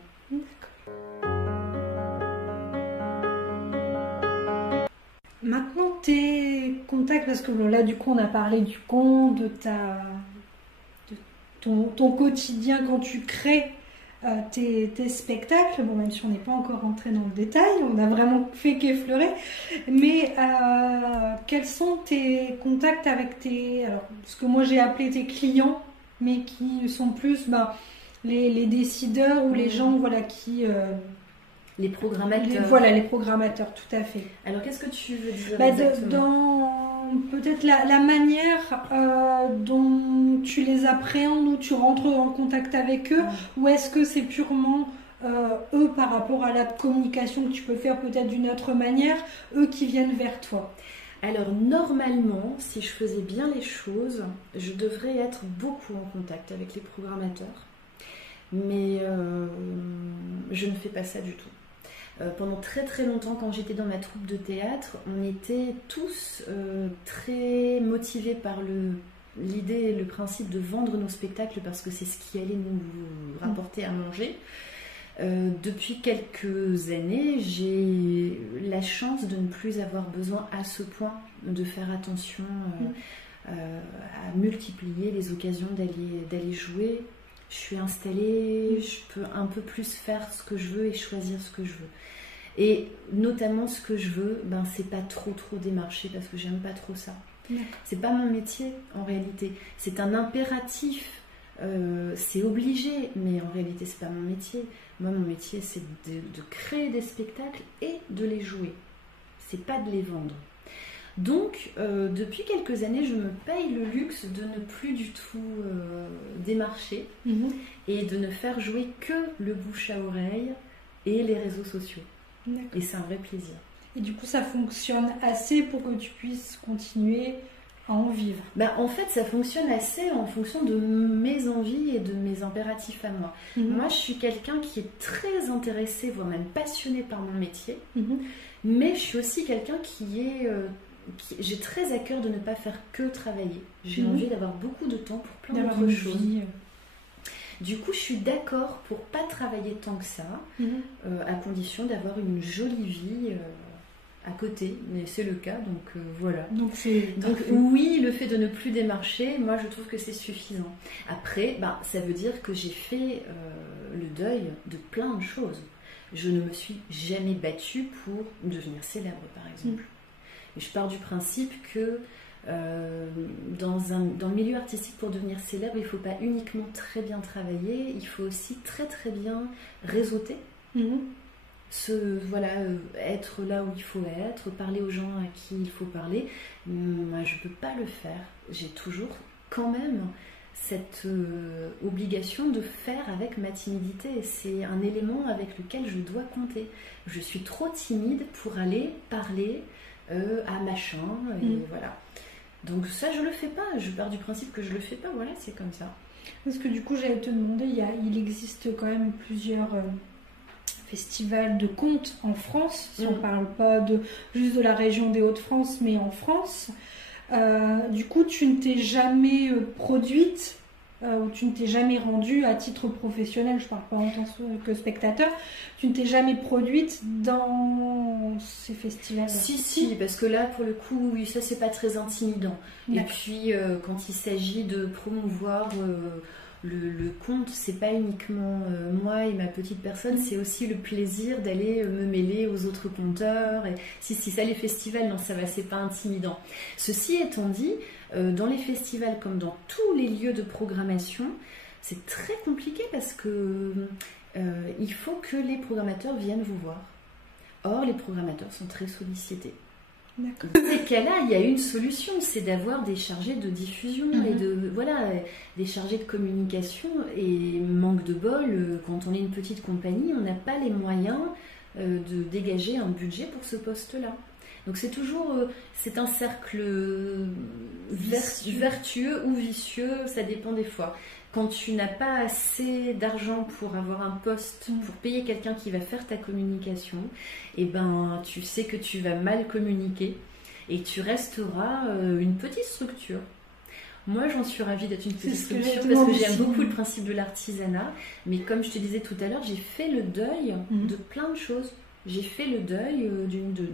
Maintenant, tes contacts, parce que là, du coup, on a parlé du conte, de ton quotidien quand tu crées tes spectacles. Bon, même si on n'est pas encore rentré dans le détail, on a vraiment fait qu'effleurer. Mais quels sont tes contacts avec alors, ce que moi j'ai appelé tes clients, mais qui sont plus les décideurs ou les gens qui... les programmateurs. Les programmateurs, tout à fait. Alors, qu'est-ce que tu veux dire exactement ? Peut-être la manière dont tu les appréhendes ou tu rentres en contact avec eux, ou est-ce que c'est purement eux par rapport à la communication que tu peux faire peut-être d'une autre manière, eux qui viennent vers toi? Alors normalement, si je faisais bien les choses, je devrais être beaucoup en contact avec les programmateurs, mais je ne fais pas ça du tout. Pendant très très longtemps, quand j'étais dans ma troupe de théâtre, on était tous très motivés par l'idée et le principe de vendre nos spectacles parce que c'est ce qui allait nous rapporter à manger. Depuis quelques années, j'ai la chance de ne plus avoir besoin à ce point de faire attention à multiplier les occasions d'aller jouer. Je suis installée, je peux un peu plus faire ce que je veux et choisir ce que je veux. Et notamment ce que je veux, c'est pas trop démarcher parce que j'aime pas trop ça. C'est pas mon métier en réalité. C'est un impératif, c'est obligé, mais en réalité c'est pas mon métier. Moi mon métier c'est de créer des spectacles et de les jouer. C'est pas de les vendre. Donc, depuis quelques années, je me paye le luxe de ne plus du tout démarcher et de ne faire jouer que le bouche à oreille et les réseaux sociaux. Et c'est un vrai plaisir. Et du coup, ça fonctionne assez pour que tu puisses continuer à en vivre? En fait, ça fonctionne assez en fonction de mes envies et de mes impératifs à moi. Moi, je suis quelqu'un qui est très intéressé, voire même passionné par mon métier, mais je suis aussi quelqu'un qui est... j'ai très à cœur de ne pas faire que travailler. J'ai envie d'avoir beaucoup de temps pour plein d'autres choses. Du coup, je suis d'accord pour pas travailler tant que ça, à condition d'avoir une jolie vie à côté. Mais c'est le cas, donc voilà. Donc oui, le fait de ne plus démarcher, moi je trouve que c'est suffisant. Après, ça veut dire que j'ai fait le deuil de plein de choses. Je ne me suis jamais battue pour devenir célèbre, par exemple. Et je pars du principe que dans le milieu artistique, pour devenir célèbre, il ne faut pas uniquement très bien travailler, il faut aussi très très bien réseauter, être là où il faut être, parler aux gens à qui il faut parler. Moi, je ne peux pas le faire. J'ai toujours quand même cette obligation de faire avec ma timidité. C'est un élément avec lequel je dois compter. Je suis trop timide pour aller parler à machin, et voilà. Donc ça, je le fais pas. Je pars du principe que je le fais pas. Voilà, c'est comme ça. Parce que du coup, j'allais te demander, il existe quand même plusieurs festivals de contes en France. Si on parle pas juste de la région des Hauts-de-France, mais en France. Du coup, tu ne t'es jamais produite, ou tu ne t'es jamais rendue à titre professionnel, je parle pas en tant que spectateur, tu ne t'es jamais produite dans ces festivals? Si, parce que là, pour le coup, oui, ça c'est pas très intimidant. Et puis, quand il s'agit de promouvoir le conte, c'est pas uniquement moi et ma petite personne, c'est aussi le plaisir d'aller me mêler aux autres conteurs. Et si ça, les festivals, non, ça va, c'est pas intimidant. Ceci étant dit, dans les festivals comme dans tous les lieux de programmation, c'est très compliqué parce que il faut que les programmateurs viennent vous voir. Or, les programmateurs sont très sollicités. Dans ces cas-là, il y a une solution, c'est d'avoir des chargés de diffusion et des chargés de communication. Et manque de bol, quand on est une petite compagnie, on n'a pas les moyens de dégager un budget pour ce poste-là. Donc c'est un cercle vertueux ou vicieux, ça dépend des fois. Quand tu n'as pas assez d'argent pour avoir un poste, pour payer quelqu'un qui va faire ta communication, et ben tu sais que tu vas mal communiquer et tu resteras une petite structure. Moi, j'en suis ravie d'être une petite structure parce que j'aime beaucoup le principe de l'artisanat. Mais comme je te disais tout à l'heure, j'ai fait le deuil de plein de choses. J'ai fait le deuil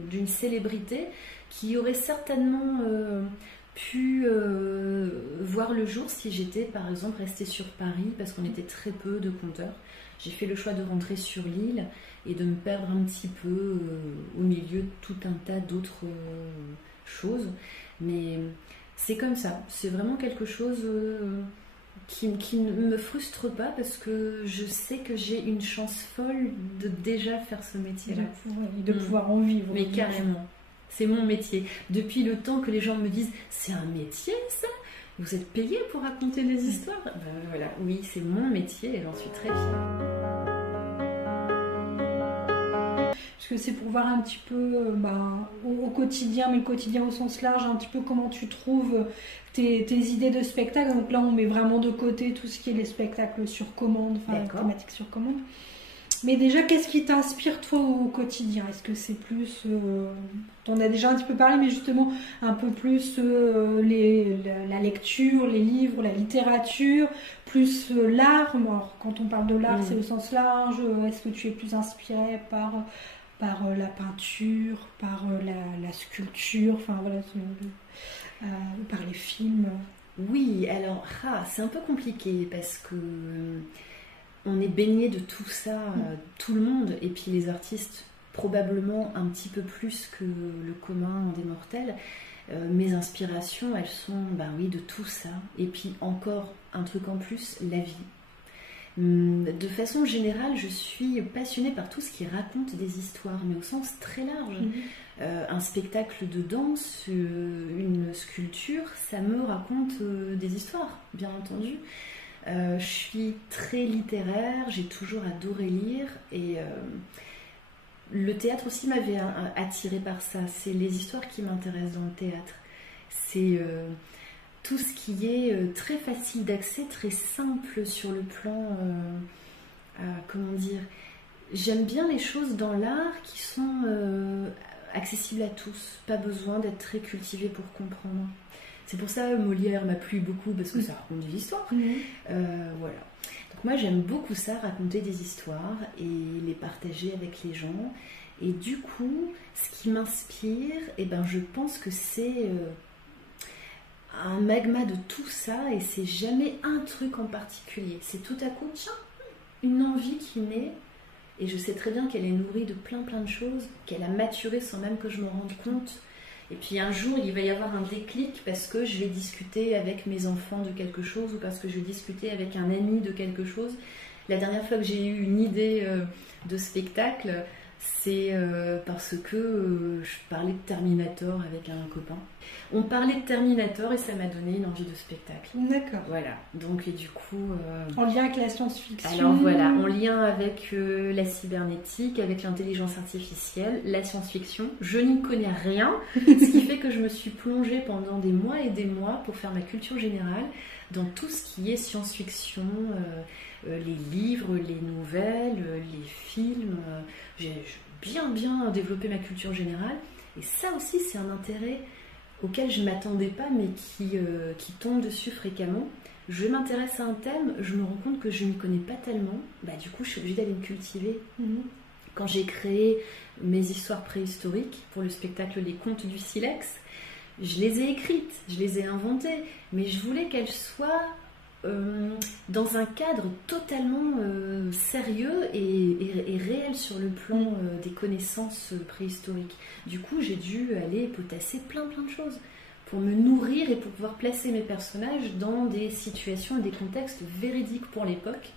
d'une célébrité qui aurait certainement pu voir le jour si j'étais par exemple restée sur Paris parce qu'on était très peu de conteurs. J'ai fait le choix de rentrer sur l'île et de me perdre un petit peu au milieu de tout un tas d'autres choses. Mais c'est comme ça, c'est vraiment quelque chose qui ne me frustre pas parce que je sais que j'ai une chance folle de déjà faire ce métier-là. Et de pouvoir en vivre. Mais carrément. C'est mon métier. Depuis le temps que les gens me disent « c'est un métier ça ? Vous êtes payé pour raconter des histoires ?» Voilà, oui, c'est mon métier et j'en suis très fière. Parce que c'est pour voir un petit peu au quotidien, mais le quotidien au sens large, un petit peu comment tu trouves tes idées de spectacle. Donc là, on met vraiment de côté tout ce qui est les spectacles sur commande, enfin les thématiques sur commande. Mais déjà, qu'est-ce qui t'inspire toi au quotidien? Est-ce que c'est plus, t'en as déjà un petit peu parlé, mais justement un peu plus la lecture, les livres, la littérature, plus l'art. Alors, quand on parle de l'art, c'est au sens large. Est-ce que tu es plus inspirée par la peinture, par la sculpture, enfin voilà, par les films? Oui, alors c'est un peu compliqué parce que on est baigné de tout ça, tout le monde, et puis les artistes probablement un petit peu plus que le commun des mortels. Mes inspirations, elles sont de tout ça, et puis encore un truc en plus, la vie. De façon générale, je suis passionnée par tout ce qui raconte des histoires, mais au sens très large. Un spectacle de danse, une sculpture, ça me raconte des histoires, bien entendu. Je suis très littéraire, j'ai toujours adoré lire, et le théâtre aussi m'avait attirée par ça. C'est les histoires qui m'intéressent dans le théâtre. C'est tout ce qui est très facile d'accès, très simple sur le plan, comment dire, j'aime bien les choses dans l'art qui sont accessibles à tous, pas besoin d'être très cultivé pour comprendre. C'est pour ça Molière m'a plu beaucoup, parce que ça raconte des histoires. Voilà. Donc moi j'aime beaucoup ça, raconter des histoires et les partager avec les gens. Et du coup, ce qui m'inspire, je pense que c'est un magma de tout ça, et c'est jamais un truc en particulier. C'est tout à coup, tiens, une envie qui naît, et je sais très bien qu'elle est nourrie de plein de choses, qu'elle a maturé sans même que je me rende compte. Et puis un jour, il va y avoir un déclic parce que je vais discuter avec mes enfants de quelque chose, ou parce que je vais discuter avec un ami de quelque chose. La dernière fois que j'ai eu une idée de spectacle, c'est parce que je parlais de Terminator avec un copain. On parlait de Terminator et ça m'a donné une envie de spectacle. D'accord. Voilà. Donc, et du coup... en lien avec la science-fiction. Alors voilà, en lien avec la cybernétique, avec l'intelligence artificielle, la science-fiction. Je n'y connais rien, ce qui fait que je me suis plongée pendant des mois et des mois pour faire ma culture générale dans tout ce qui est science-fiction, les livres, les nouvelles, les films. J'ai bien développé ma culture générale, et ça aussi c'est un intérêt auquel je ne m'attendais pas, mais qui tombe dessus fréquemment. Je m'intéresse à un thème, je me rends compte que je ne m'y connais pas tellement, du coup je suis obligée d'aller me cultiver. Quand j'ai créé mes histoires préhistoriques pour le spectacle Les Contes du Silex, je les ai écrites, je les ai inventées, mais je voulais qu'elles soient dans un cadre totalement sérieux et réel sur le plan des connaissances préhistoriques. Du coup, j'ai dû aller potasser plein de choses pour me nourrir et pour pouvoir placer mes personnages dans des situations et des contextes véridiques pour l'époque,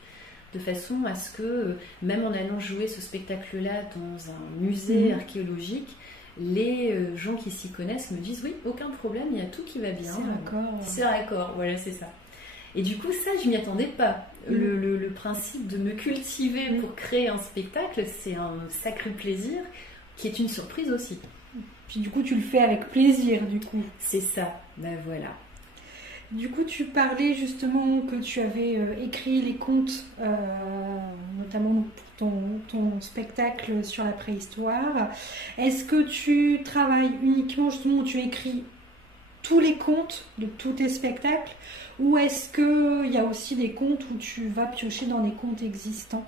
de façon à ce que, même en allant jouer ce spectacle-là dans un musée archéologique, les gens qui s'y connaissent me disent oui, aucun problème, il y a tout qui va bien. C'est raccord, voilà, c'est ça. Et du coup, ça, je m'y attendais pas. Le principe de me cultiver pour créer un spectacle, c'est un sacré plaisir qui est une surprise aussi. Puis du coup, tu le fais avec plaisir, du coup. C'est ça, ben voilà. Du coup, tu parlais justement que tu avais écrit les contes, notamment pour ton spectacle sur la préhistoire. Est-ce que tu travailles uniquement, justement, où tu écris tous les contes de tous tes spectacles, ou est-ce qu'il y a aussi des contes où tu vas piocher dans des contes existants?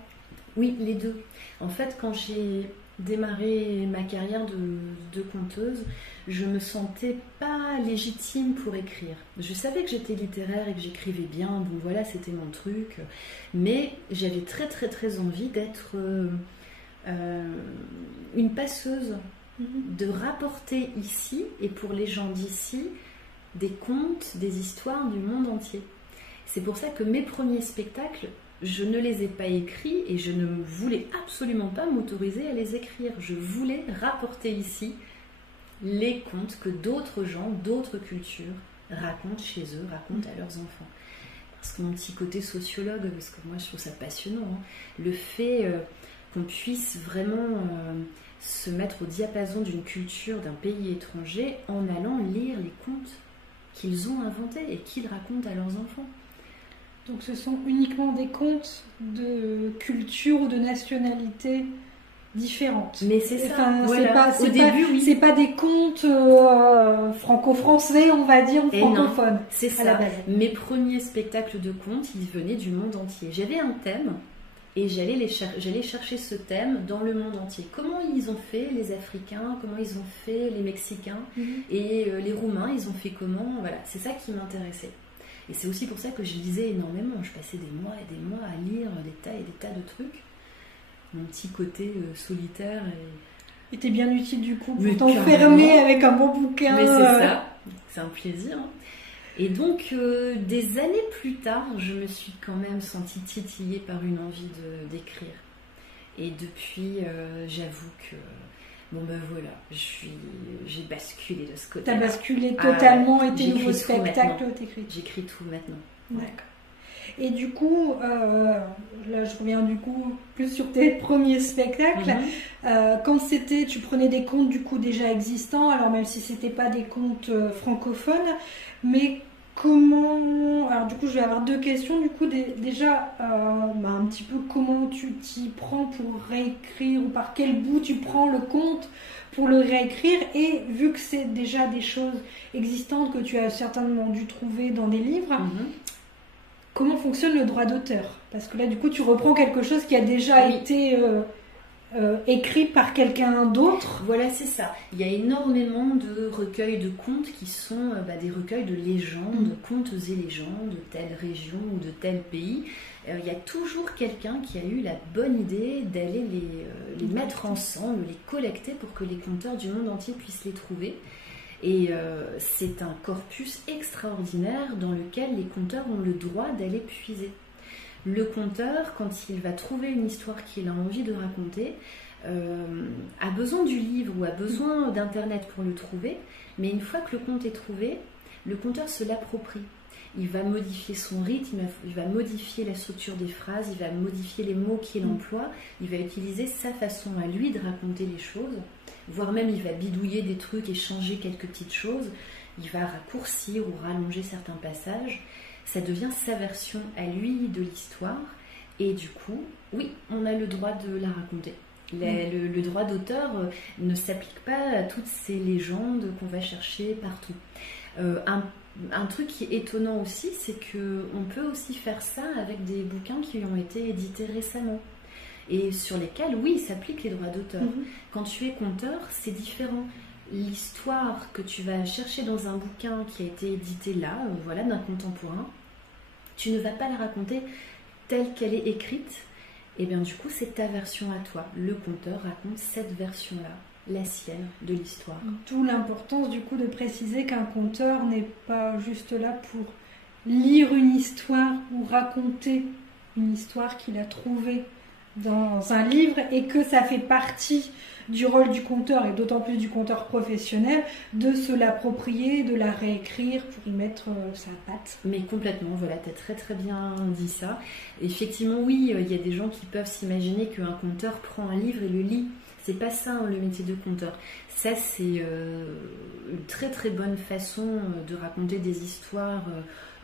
Oui, les deux. En fait, quand j'ai démarré ma carrière de conteuse, je me sentais pas légitime pour écrire. Je savais que j'étais littéraire et que j'écrivais bien, donc voilà, c'était mon truc. Mais j'avais très très très envie d'être une passeuse, de rapporter ici, et pour les gens d'ici, des contes, des histoires du monde entier. C'est pour ça que mes premiers spectacles, je ne les ai pas écrits et je ne voulais absolument pas m'autoriser à les écrire. Je voulais rapporter ici les contes que d'autres gens, d'autres cultures racontent chez eux, racontent à leurs enfants. Parce que mon petit côté sociologue, parce que moi je trouve ça passionnant, le fait qu'on puisse vraiment se mettre au diapason d'une culture, d'un pays étranger, en allant lire les contes qu'ils ont inventés et qu'ils racontent à leurs enfants. Donc ce sont uniquement des contes de culture ou de nationalité différentes. Mais c'est ça, enfin, voilà. C'est pas des contes franco-français, on va dire, ou francophones. Non, c'est ça. Mes premiers spectacles de contes, ils venaient du monde entier. J'avais un thème et j'allais chercher ce thème dans le monde entier. Comment ils ont fait les Africains, comment ils ont fait les Mexicains et les Roumains, ils ont fait comment, voilà. C'est ça qui m'intéressait. Et c'est aussi pour ça que je lisais énormément. Je passais des mois et des mois à lire des tas de trucs. Mon petit côté solitaire. Et t'es bien utile du coup pour t'enfermer avec un bon bouquin. Mais c'est ça, c'est un plaisir. Et donc, des années plus tard, je me suis quand même sentie titillée par une envie d'écrire. Et depuis, j'avoue que... Bon ben voilà, j'ai basculé de ce côté. T'as basculé totalement et tes nouveaux spectacles, t'écris. J'écris tout maintenant. D'accord. Et du coup, là je reviens du coup plus sur tes premiers spectacles. Quand c'était, tu prenais des contes du coup déjà existants, alors même si c'était pas des contes francophones, mais comment... Alors du coup je vais avoir deux questions. Du coup déjà, un petit peu comment tu t'y prends pour réécrire, ou par quel bout tu prends le conte pour le réécrire, et vu que c'est déjà des choses existantes que tu as certainement dû trouver dans des livres, comment fonctionne le droit d'auteur? Parce que là du coup tu reprends quelque chose qui a déjà été... écrit par quelqu'un d'autre. Voilà, c'est ça. Il y a énormément de recueils de contes qui sont des recueils de légendes, contes et légendes de telle région ou de tel pays. Il y a toujours quelqu'un qui a eu la bonne idée d'aller les mettre ensemble, les collecter pour que les conteurs du monde entier puissent les trouver. Et c'est un corpus extraordinaire dans lequel les conteurs ont le droit d'aller puiser. Le conteur, quand il va trouver une histoire qu'il a envie de raconter, a besoin du livre ou a besoin d'internet pour le trouver, mais une fois que le conte est trouvé, le conteur se l'approprie. Il va modifier son rythme, il va modifier la structure des phrases, il va modifier les mots qu'il emploie, il va utiliser sa façon à lui de raconter les choses, voire même il va bidouiller des trucs et changer quelques petites choses, il va raccourcir ou rallonger certains passages. Ça devient sa version à lui de l'histoire, et du coup, oui, on a le droit de la raconter. Le droit d'auteur ne s'applique pas à toutes ces légendes qu'on va chercher partout. Un truc qui est étonnant aussi, c'est qu'on peut aussi faire ça avec des bouquins qui ont été édités récemment, et sur lesquels, oui, il s'applique les droits d'auteur. Quand tu es conteur, c'est différent. L'histoire que tu vas chercher dans un bouquin qui a été édité là, voilà, d'un contemporain, tu ne vas pas la raconter telle qu'elle est écrite, et bien du coup c'est ta version à toi. Le conteur raconte cette version-là, la sienne, de l'histoire. D'où l'importance du coup de préciser qu'un conteur n'est pas juste là pour lire une histoire ou raconter une histoire qu'il a trouvée dans un livre et que ça fait partie du rôle du conteur et d'autant plus du conteur professionnel de se l'approprier, de la réécrire pour y mettre sa patte. Mais complètement, voilà, tu as très très bien dit ça. Effectivement, oui, il y a des gens qui peuvent s'imaginer qu'un conteur prend un livre et le lit. C'est pas ça, hein, le métier de conteur. Ça, c'est une très très bonne façon de raconter des histoires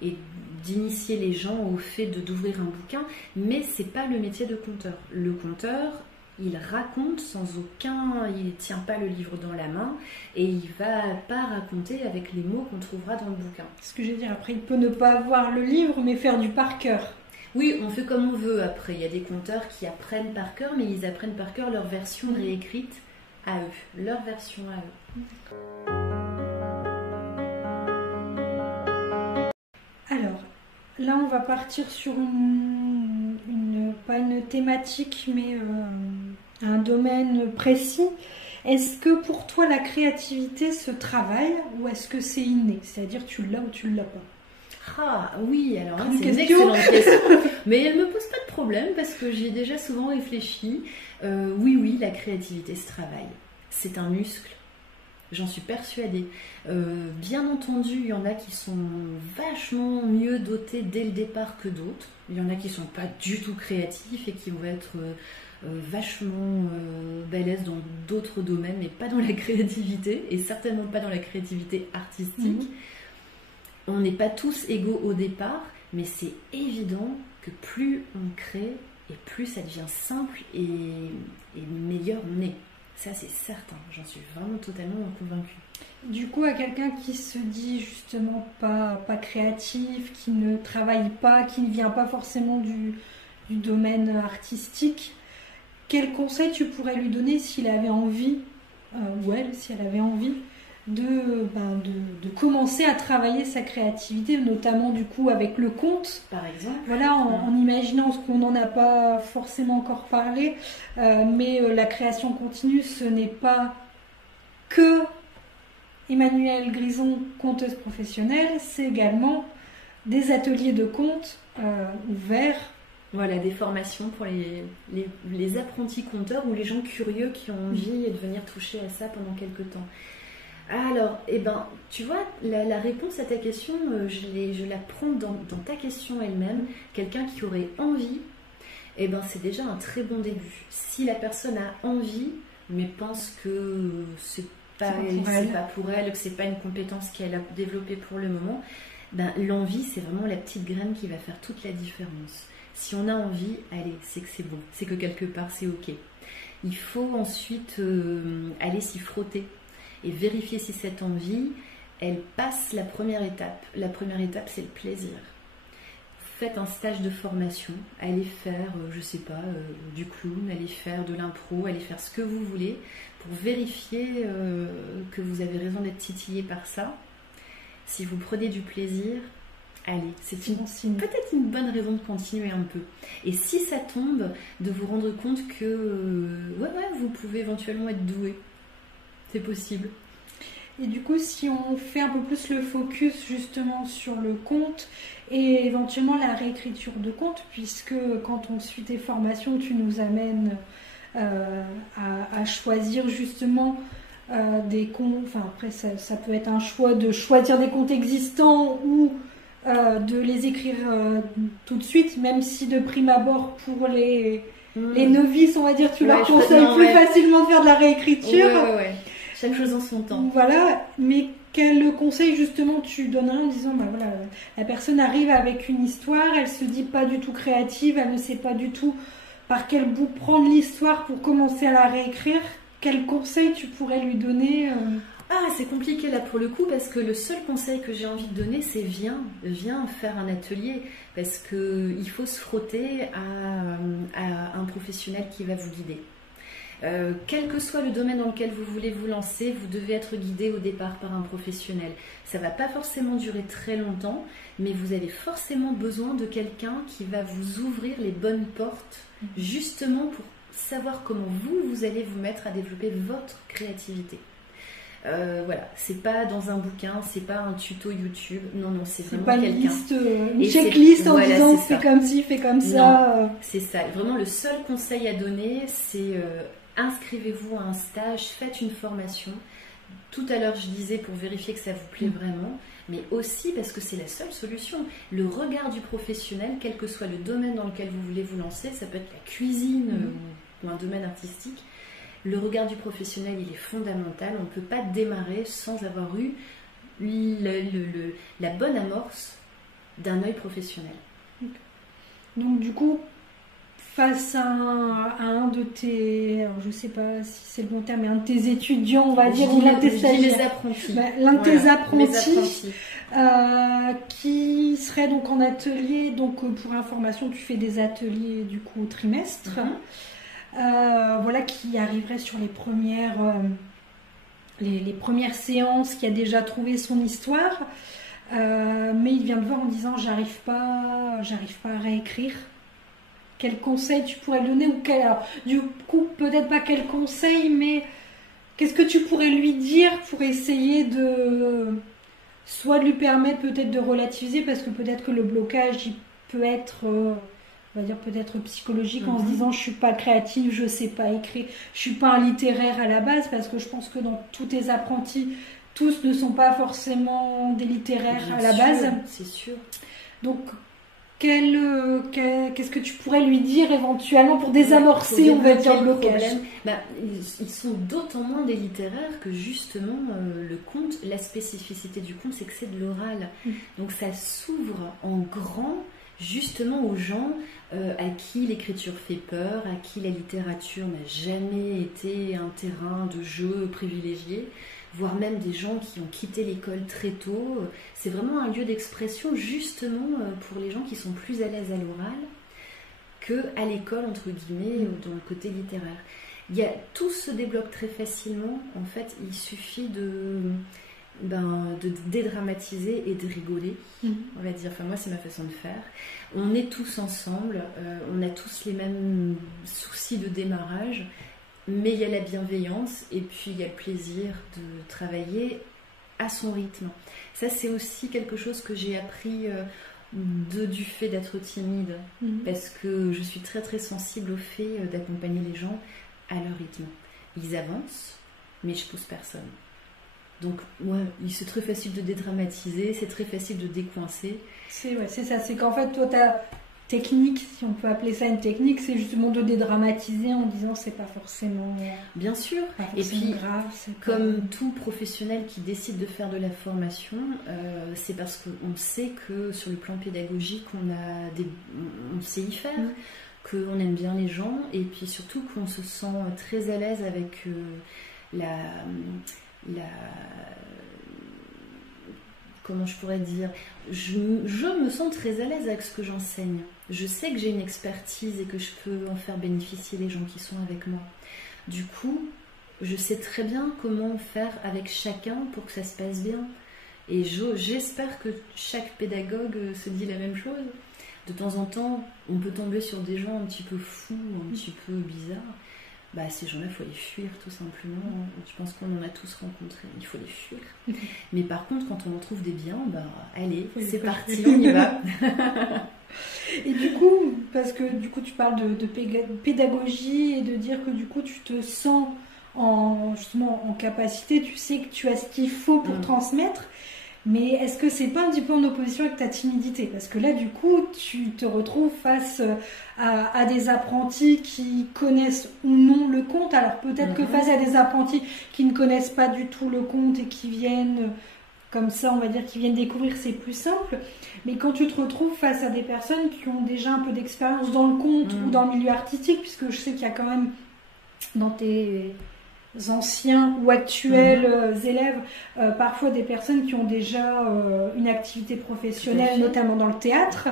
et d'initier les gens au fait d'ouvrir un bouquin, mais c'est pas le métier de conteur. Le conteur, il raconte il tient pas le livre dans la main et il va pas raconter avec les mots qu'on trouvera dans le bouquin. Ce que je veux dire, après il peut ne pas avoir le livre mais faire du par cœur. Oui, on fait comme on veut après. Il y a des conteurs qui apprennent par cœur, mais ils apprennent par cœur leur version réécrite à eux, leur version à eux. Alors, là on va partir sur pas une thématique, mais un domaine précis. Est-ce que pour toi la créativité se travaille ou est-ce que c'est inné? C'est-à-dire tu l'as ou tu ne l'as pas? Ah oui, alors là, c'est une excellente question. Mais elle ne me pose pas de problème parce que j'y ai déjà souvent réfléchi. Oui, la créativité se travaille. C'est un muscle. J'en suis persuadée. Bien entendu, il y en a qui sont vachement mieux dotés dès le départ que d'autres. Il y en a qui ne sont pas du tout créatifs et qui vont être vachement balèzes dans d'autres domaines, mais pas dans la créativité, et certainement pas dans la créativité artistique. On n'est pas tous égaux au départ, mais c'est évident que plus on crée, et plus ça devient simple et meilleur on est. Ça, c'est certain, j'en suis vraiment totalement convaincue. Du coup, à quelqu'un qui se dit justement pas créatif, qui ne travaille pas, qui ne vient pas forcément du domaine artistique, quel conseil tu pourrais lui donner s'il avait envie, ou elle, si elle avait envie, de commencer à travailler sa créativité, notamment du coup avec le conte, par exemple. Voilà, en imaginant ce qu'on n'en a pas forcément encore parlé, mais la création continue, ce n'est pas que Emmanuelle Grison, conteuse professionnelle, c'est également des ateliers de conte ouverts. Voilà, des formations pour les apprentis conteurs ou les gens curieux qui ont envie de venir toucher à ça pendant quelques temps. Alors, tu vois, la réponse à ta question, je la prends dans ta question elle-même. Quelqu'un qui aurait envie, c'est déjà un très bon début. Si la personne a envie, mais pense que c'est pas pour elle, que c'est pas une compétence qu'elle a développée pour le moment, l'envie, c'est vraiment la petite graine qui va faire toute la différence. Si on a envie, allez, c'est que c'est bon, c'est que quelque part c'est ok. Il faut ensuite aller s'y frotter et vérifier si cette envie, elle passe la première étape. La première étape, c'est le plaisir. Faites un stage de formation, allez faire, du clown, allez faire de l'impro, allez faire ce que vous voulez pour vérifier que vous avez raison d'être titillé par ça. Si vous prenez du plaisir, allez, c'est peut-être une bonne raison de continuer un peu. Et si ça tombe, de vous rendre compte que vous pouvez éventuellement être doué. C'est possible. Et du coup, si on fait un peu plus le focus justement sur le conte et éventuellement la réécriture de conte, puisque quand on suit tes formations, tu nous amènes à choisir justement des contes, enfin après ça peut être un choix de choisir des contes existants ou de les écrire tout de suite, même si de prime abord pour les novices, on va dire, tu leur conseilles plus facilement de faire de la réécriture. Ouais. Chaque chose en son temps. Voilà, mais quel conseil justement tu donnerais en disant, la personne arrive avec une histoire, elle se dit pas du tout créative, elle ne sait pas du tout par quel bout prendre l'histoire pour commencer à la réécrire. Quel conseil tu pourrais lui donner c'est compliqué là pour le coup, parce que le seul conseil que j'ai envie de donner, c'est viens faire un atelier, parce qu'il faut se frotter à un professionnel qui va vous guider. Quel que soit le domaine dans lequel vous voulez vous lancer, vous devez être guidé au départ par un professionnel. Ça ne va pas forcément durer très longtemps, mais vous avez forcément besoin de quelqu'un qui va vous ouvrir les bonnes portes, justement pour savoir comment vous allez vous mettre à développer votre créativité. Voilà, c'est pas dans un bouquin, c'est pas un tuto YouTube, non, c'est vraiment pas quelqu'un. Une checklist en disant fais comme ci, fais comme ça. Non, c'est ça. Vraiment, le seul conseil à donner, c'est inscrivez-vous à un stage, faites une formation. Tout à l'heure, je disais pour vérifier que ça vous plaît vraiment, mais aussi parce que c'est la seule solution. Le regard du professionnel, quel que soit le domaine dans lequel vous voulez vous lancer, ça peut être la cuisine ou un domaine artistique. Le regard du professionnel, il est fondamental. On ne peut pas démarrer sans avoir eu la bonne amorce d'un œil professionnel. Donc du coup, face à un de tes, alors je ne sais pas si c'est le bon terme, mais un de tes étudiants, on va dire, ou l'un de tes stagiaires, l'un de tes apprentis, qui serait donc en atelier. Donc pour information, tu fais des ateliers du coup au trimestre. Voilà, qui arriverait sur les premières séances, qui a déjà trouvé son histoire, mais il vient te voir en disant j'arrive pas à réécrire. Quel conseil tu pourrais lui donner, ou alors, du coup peut-être pas quel conseil, mais qu'est-ce que tu pourrais lui dire pour essayer de soit de lui permettre peut-être de relativiser, parce que peut-être que le blocage il peut être on va dire peut-être psychologique, en se disant je suis pas créative, je sais pas écrire, je suis pas un littéraire à la base, parce que je pense que dans tous tes apprentis, tous ne sont pas forcément des littéraires à la base. C'est sûr. Donc qu'est-ce que tu pourrais lui dire éventuellement pour désamorcer, on va dire, le blocage? Ils sont d'autant moins des littéraires que justement le conte, la spécificité du conte, c'est que c'est de l'oral. Donc ça s'ouvre en grand justement aux gens à qui l'écriture fait peur, à qui la littérature n'a jamais été un terrain de jeu privilégié, voire même des gens qui ont quitté l'école très tôt. C'est vraiment un lieu d'expression justement pour les gens qui sont plus à l'aise à l'oral qu'à l'école, entre guillemets, dans le côté littéraire. Tout se débloque très facilement. En fait, il suffit de dédramatiser et de rigoler, on va dire. Enfin, moi, c'est ma façon de faire. On est tous ensemble, on a tous les mêmes soucis de démarrage, mais il y a la bienveillance et puis il y a le plaisir de travailler à son rythme. Ça, c'est aussi quelque chose que j'ai appris du fait d'être timide, parce que je suis très très sensible au fait d'accompagner les gens à leur rythme. Ils avancent, mais je pousse personne. Donc, c'est très facile de dédramatiser, c'est très facile de décoincer. C'est ça, c'est qu'en fait, toi, ta technique, si on peut appeler ça une technique, c'est justement de dédramatiser en disant c'est pas forcément. Bien sûr, et puis, grave, comme tout professionnel qui décide de faire de la formation, c'est parce qu'on sait que sur le plan pédagogique, on sait y faire. Qu'on aime bien les gens, et puis surtout qu'on se sent très à l'aise avec comment je pourrais dire, je me sens très à l'aise avec ce que j'enseigne. Je sais que j'ai une expertise et que je peux en faire bénéficier les gens qui sont avec moi. Du coup, je sais très bien comment faire avec chacun pour que ça se passe bien. Et j'espère que chaque pédagogue se dit la même chose. De temps en temps, on peut tomber sur des gens un petit peu fous, un petit peu bizarres. Ces gens-là, il faut les fuir tout simplement. Je pense qu'on en a tous rencontrés. Il faut les fuir. Mais par contre, quand on en trouve des biens, allez, c'est parti, on y va. Et du coup, parce que du coup, tu parles de pédagogie et de dire que du coup, tu te sens justement en capacité, tu sais que tu as ce qu'il faut pour transmettre. Mais est-ce que c'est pas un petit peu en opposition avec ta timidité? Parce que là, du coup, tu te retrouves face à des apprentis qui connaissent ou non le conte. Alors peut-être que face à des apprentis qui ne connaissent pas du tout le conte et qui viennent comme ça, on va dire, qui viennent découvrir, c'est plus simple. Mais quand tu te retrouves face à des personnes qui ont déjà un peu d'expérience dans le conte ou dans le milieu artistique, puisque je sais qu'il y a quand même dans tes anciens ou actuels élèves, parfois des personnes qui ont déjà une activité professionnelle, notamment dans le théâtre.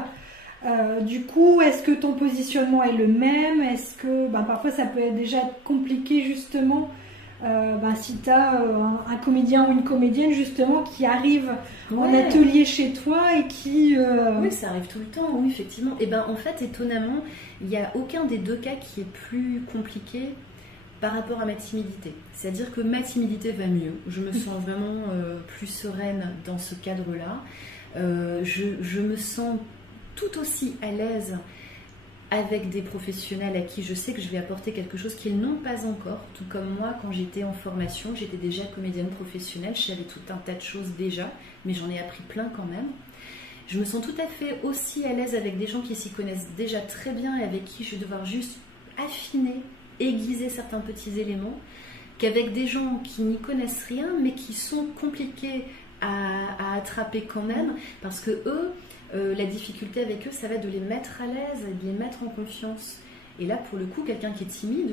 Du coup, est-ce que ton positionnement est le même? Est-ce que parfois ça peut déjà être compliqué justement si tu as un comédien ou une comédienne justement qui arrive en atelier chez toi et qui... Oui, ça arrive tout le temps, oui, effectivement. Et en fait, étonnamment, il n'y a aucun des deux cas qui est plus compliqué. par rapport à ma timidité. C'est-à-dire que ma timidité va mieux. Je me sens vraiment plus sereine dans ce cadre-là. Je me sens tout aussi à l'aise avec des professionnels à qui je sais que je vais apporter quelque chose qu'ils n'ont pas encore. Tout comme moi, quand j'étais en formation, j'étais déjà comédienne professionnelle, je savais tout un tas de choses déjà, mais j'en ai appris plein quand même. Je me sens tout à fait aussi à l'aise avec des gens qui s'y connaissent déjà très bien et avec qui je vais devoir juste affiner, aiguiser certains petits éléments, qu'avec des gens qui n'y connaissent rien, mais qui sont compliqués à attraper quand même, parce que eux, la difficulté avec eux, ça va être de les mettre à l'aise et de les mettre en confiance. Et là, pour le coup, quelqu'un qui est timide,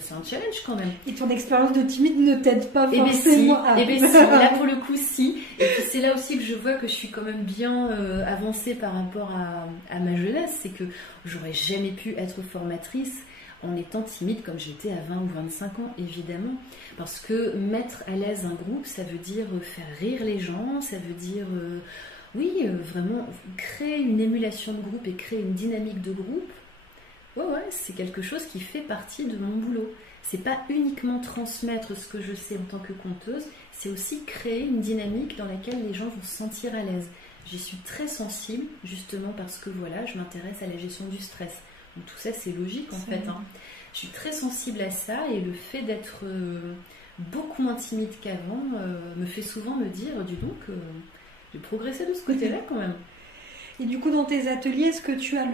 c'est un challenge quand même. Et ton expérience de timide ne t'aide pas Eh forcément ben si, là pour le coup, si. Et puis c'est là aussi que je vois que je suis quand même bien avancée par rapport à ma jeunesse. C'est que j'aurais jamais pu être formatrice en étant timide comme j'étais à 20 ou 25 ans, évidemment. Parce que mettre à l'aise un groupe, ça veut dire faire rire les gens, ça veut dire... vraiment créer une émulation de groupe et créer une dynamique de groupe, c'est quelque chose qui fait partie de mon boulot. C'est pas uniquement transmettre ce que je sais en tant que conteuse, c'est aussi créer une dynamique dans laquelle les gens vont se sentir à l'aise. J'y suis très sensible, justement parce que je m'intéresse à la gestion du stress. Donc tout ça, c'est logique en fait. Je suis très sensible à ça et le fait d'être beaucoup moins timide qu'avant me fait souvent me dire, dis donc... J'ai progressé de ce côté-là quand même. Et du coup, dans tes ateliers, est-ce que tu as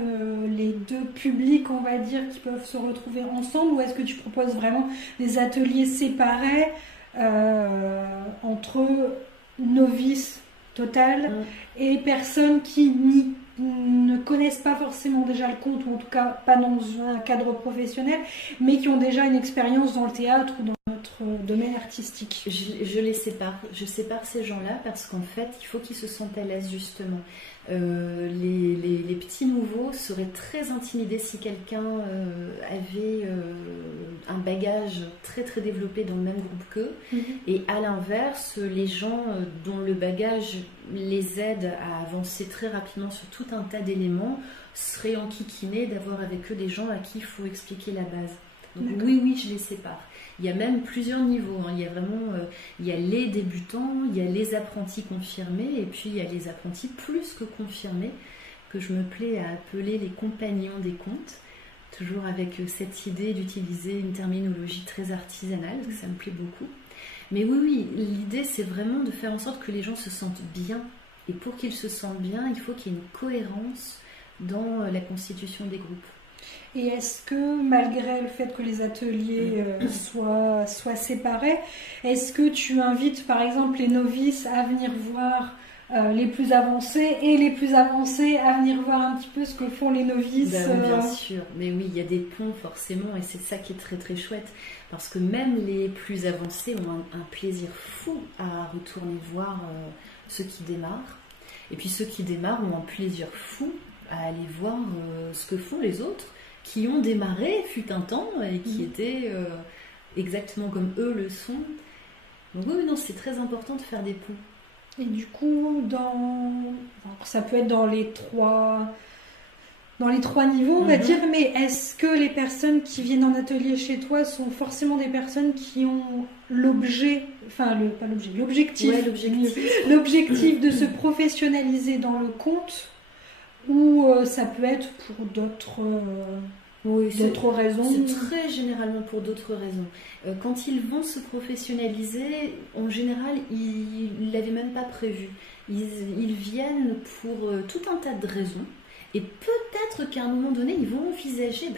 les deux publics, on va dire, qui peuvent se retrouver ensemble, ou est-ce que tu proposes vraiment des ateliers séparés entre novices total et personnes qui ne connaissent pas forcément déjà le conte, ou en tout cas pas dans un cadre professionnel, mais qui ont déjà une expérience dans le théâtre ou dans notre domaine artistique? Je les sépare. Je sépare ces gens-là parce qu'en fait, il faut qu'ils se sentent à l'aise justement. Les petits nouveaux seraient très intimidés si quelqu'un avait un bagage très très développé dans le même groupe qu'eux. Et à l'inverse, les gens dont le bagage les aide à avancer très rapidement sur tout un tas d'éléments seraient enquiquinés d'avoir avec eux des gens à qui il faut expliquer la base. Donc oui, je les sépare. Il y a même plusieurs niveaux. Il y a vraiment, il y a les débutants, il y a les apprentis confirmés, et puis il y a les apprentis plus que confirmés, que je me plais à appeler les compagnons des contes, toujours avec cette idée d'utiliser une terminologie très artisanale, parce que ça me plaît beaucoup. Mais oui, l'idée c'est vraiment de faire en sorte que les gens se sentent bien. Et pour qu'ils se sentent bien, il faut qu'il y ait une cohérence dans la constitution des groupes. Et est-ce que, malgré le fait que les ateliers soient séparés, est-ce que tu invites par exemple les novices à venir voir les plus avancés et les plus avancés à venir voir un petit peu ce que font les novices? Bien sûr, mais oui, il y a des ponts forcément, et c'est ça qui est très très chouette, parce que même les plus avancés ont un plaisir fou à retourner voir ceux qui démarrent, et puis ceux qui démarrent ont un plaisir fou à aller voir ce que font les autres, qui ont démarré, fut un temps, et qui étaient exactement comme eux le sont. Donc oui, non, c'est très important de faire des ponts. Et du coup, ça peut être dans les trois niveaux, on va dire, mais est-ce que les personnes qui viennent en atelier chez toi sont forcément des personnes qui ont l'objectif de se professionnaliser dans le conte, ou ça peut être pour d'autres raisons? C'est très généralement pour d'autres raisons. Quand ils vont se professionnaliser, en général, ils ne l'avaient même pas prévu. Ils viennent pour tout un tas de raisons. Et peut-être qu'à un moment donné, ils vont envisager,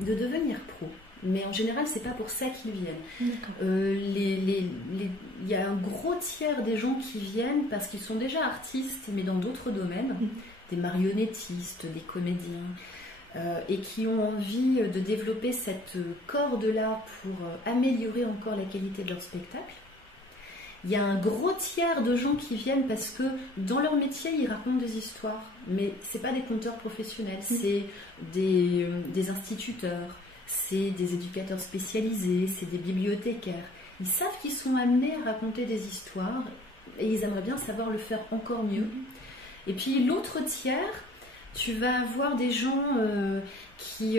de devenir pro. Mais en général, c'est pas pour ça qu'ils viennent. Il y a un gros tiers des gens qui viennent parce qu'ils sont déjà artistes, mais dans d'autres domaines, des marionnettistes, des comédiens, et qui ont envie de développer cette corde-là pour améliorer encore la qualité de leur spectacle. Il y a un gros tiers de gens qui viennent parce que dans leur métier, ils racontent des histoires. Mais ce n'est pas des conteurs professionnels, c'est des instituteurs, c'est des éducateurs spécialisés, c'est des bibliothécaires. Ils savent qu'ils sont amenés à raconter des histoires et ils aimeraient bien savoir le faire encore mieux. Et puis l'autre tiers, Tu vas avoir des gens qui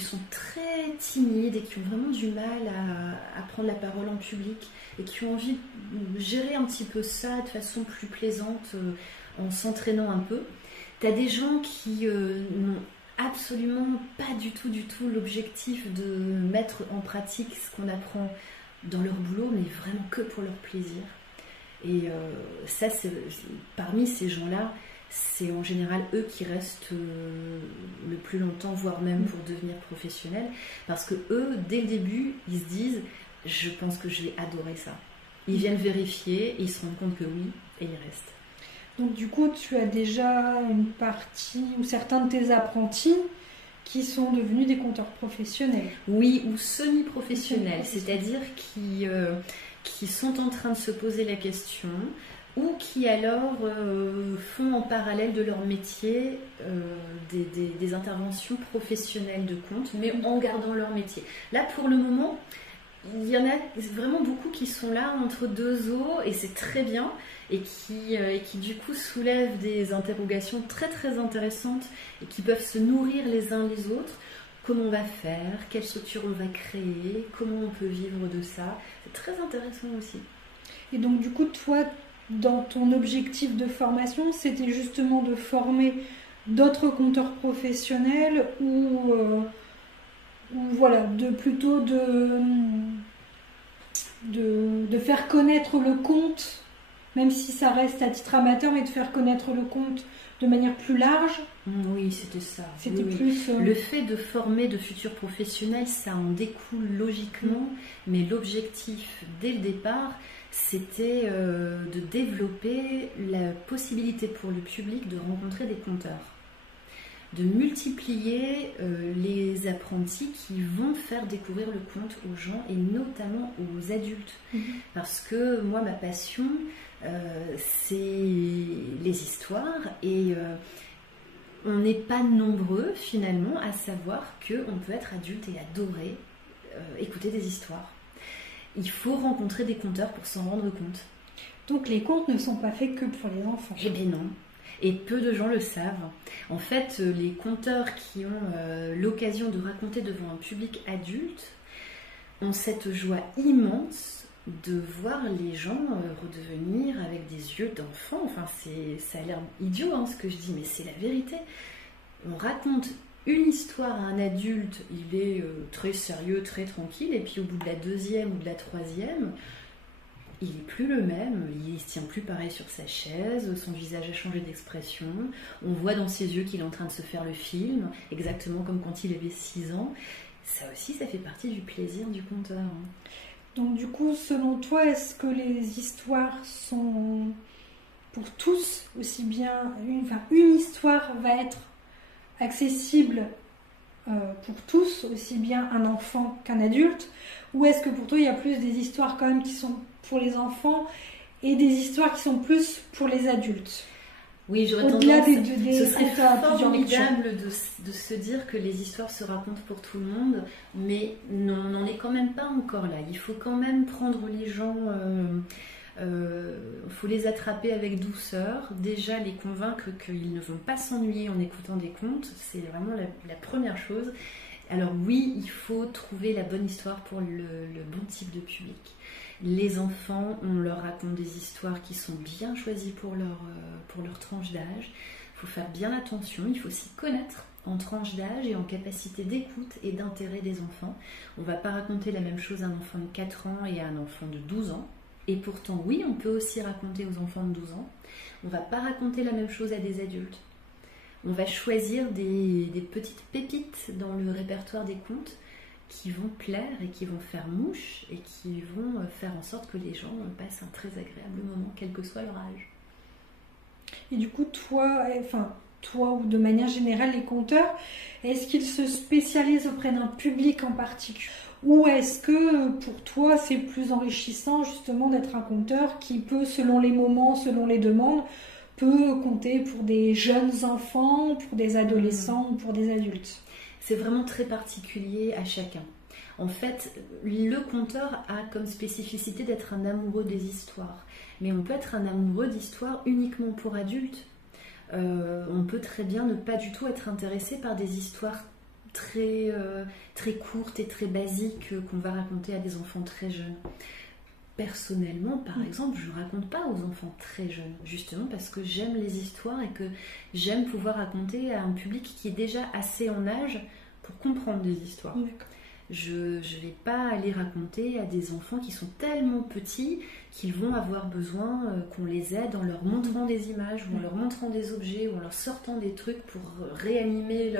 sont très timides et qui ont vraiment du mal à prendre la parole en public et qui ont envie de gérer un petit peu ça de façon plus plaisante en s'entraînant un peu. Tu as des gens qui n'ont absolument pas du tout l'objectif de mettre en pratique ce qu'on apprend dans leur boulot, mais vraiment que pour leur plaisir. Et ça, parmi ces gens-là, c'est en général eux qui restent le plus longtemps, voire même pour devenir professionnels, parce que eux, dès le début, ils se disent « je pense que je vais adorer ça ». Ils viennent vérifier, et ils se rendent compte que oui, et ils restent. Donc du coup, tu as déjà une partie, ou certains de tes apprentis, qui sont devenus des conteurs professionnels. Oui, ou semi-professionnels, c'est-à-dire qui sont en train de se poser la question, ou qui alors font en parallèle de leur métier des interventions professionnelles de compte, mais en gardant leur métier. Là, pour le moment, il y en a vraiment beaucoup qui sont là entre deux eaux, et c'est très bien, et qui du coup soulèvent des interrogations très très intéressantes, et qui peuvent se nourrir les uns les autres. Comment on va faire, quelle structure on va créer, comment on peut vivre de ça. C'est très intéressant aussi. Et donc du coup, toi, dans ton objectif de formation, c'était justement de former d'autres compteurs professionnels ou voilà, plutôt de faire connaître le compte, même si ça reste à titre amateur, mais de faire connaître le compte de manière plus large. Oui, c'était ça. C'était oui. plus... Le fait de former de futurs professionnels, ça en découle logiquement, mais l'objectif, dès le départ, c'était de développer la possibilité pour le public de rencontrer des compteurs, de multiplier les apprentis qui vont faire découvrir le conte aux gens et notamment aux adultes. Parce que moi, ma passion, c'est les histoires et on n'est pas nombreux finalement à savoir qu'on peut être adulte et adorer écouter des histoires. Il faut rencontrer des conteurs pour s'en rendre compte. Donc les contes ne sont pas faits que pour les enfants. Eh bien non. Et peu de gens le savent. En fait, les conteurs qui ont l'occasion de raconter devant un public adulte ont cette joie immense de voir les gens redevenir avec des yeux d'enfant. Enfin, ça a l'air idiot ce que je dis, mais c'est la vérité. On raconte une histoire à un adulte, il est très sérieux, très tranquille, et puis au bout de la deuxième ou de la troisième, il n'est plus le même, il ne se tient plus pareil sur sa chaise, son visage a changé d'expression, on voit dans ses yeux qu'il est en train de se faire le film, exactement comme quand il avait 6 ans. Ça aussi, ça fait partie du plaisir du conteur. Donc du coup, selon toi, est-ce que les histoires sont pour tous aussi bien... une histoire va être accessible pour tous, aussi bien un enfant qu'un adulte, ou est-ce que pour toi il y a plus des histoires quand même qui sont pour les enfants et des histoires qui sont plus pour les adultes? Oui, j'aurais au-delà tendance, ce serait formidable de se dire que les histoires se racontent pour tout le monde, mais non, on n'en est quand même pas encore là. Il faut quand même prendre les gens... faut les attraper avec douceur, déjà les convaincre qu'ils ne vont pas s'ennuyer en écoutant des contes, c'est vraiment la première chose. Alors oui, il faut trouver la bonne histoire pour le bon type de public. Les enfants, on leur raconte des histoires qui sont bien choisies pour leur tranche d'âge. Il faut faire bien attention, il faut s'y connaître en tranche d'âge et en capacité d'écoute et d'intérêt des enfants. On ne va pas raconter la même chose à un enfant de 4 ans et à un enfant de 12 ans. Et pourtant, oui, on peut aussi raconter aux enfants de 12 ans. On ne va pas raconter la même chose à des adultes. On va choisir des petites pépites dans le répertoire des contes qui vont plaire et qui vont faire mouche et qui vont faire en sorte que les gens passent un très agréable moment, quel que soit leur âge. Et du coup, toi ou de manière générale, les conteurs, est-ce qu'ils se spécialisent auprès d'un public en particulier ? Ou est-ce que pour toi c'est plus enrichissant justement d'être un conteur qui peut, selon les moments, selon les demandes, peut compter pour des jeunes enfants, pour des adolescents ou pour des adultes? C'est vraiment très particulier à chacun. En fait, le conteur a comme spécificité d'être un amoureux des histoires. Mais on peut être un amoureux d'histoires uniquement pour adultes. On peut très bien ne pas du tout être intéressé par des histoires très courtes et très basiques qu'on va raconter à des enfants très jeunes. Personnellement, par exemple, je ne raconte pas aux enfants très jeunes, justement parce que j'aime les histoires et que j'aime pouvoir raconter à un public qui est déjà assez en âge pour comprendre des histoires. D'accord. Je ne vais pas aller raconter à des enfants qui sont tellement petits qu'ils vont avoir besoin qu'on les aide en leur montrant des images ou en leur montrant des objets ou en leur sortant des trucs pour réanimer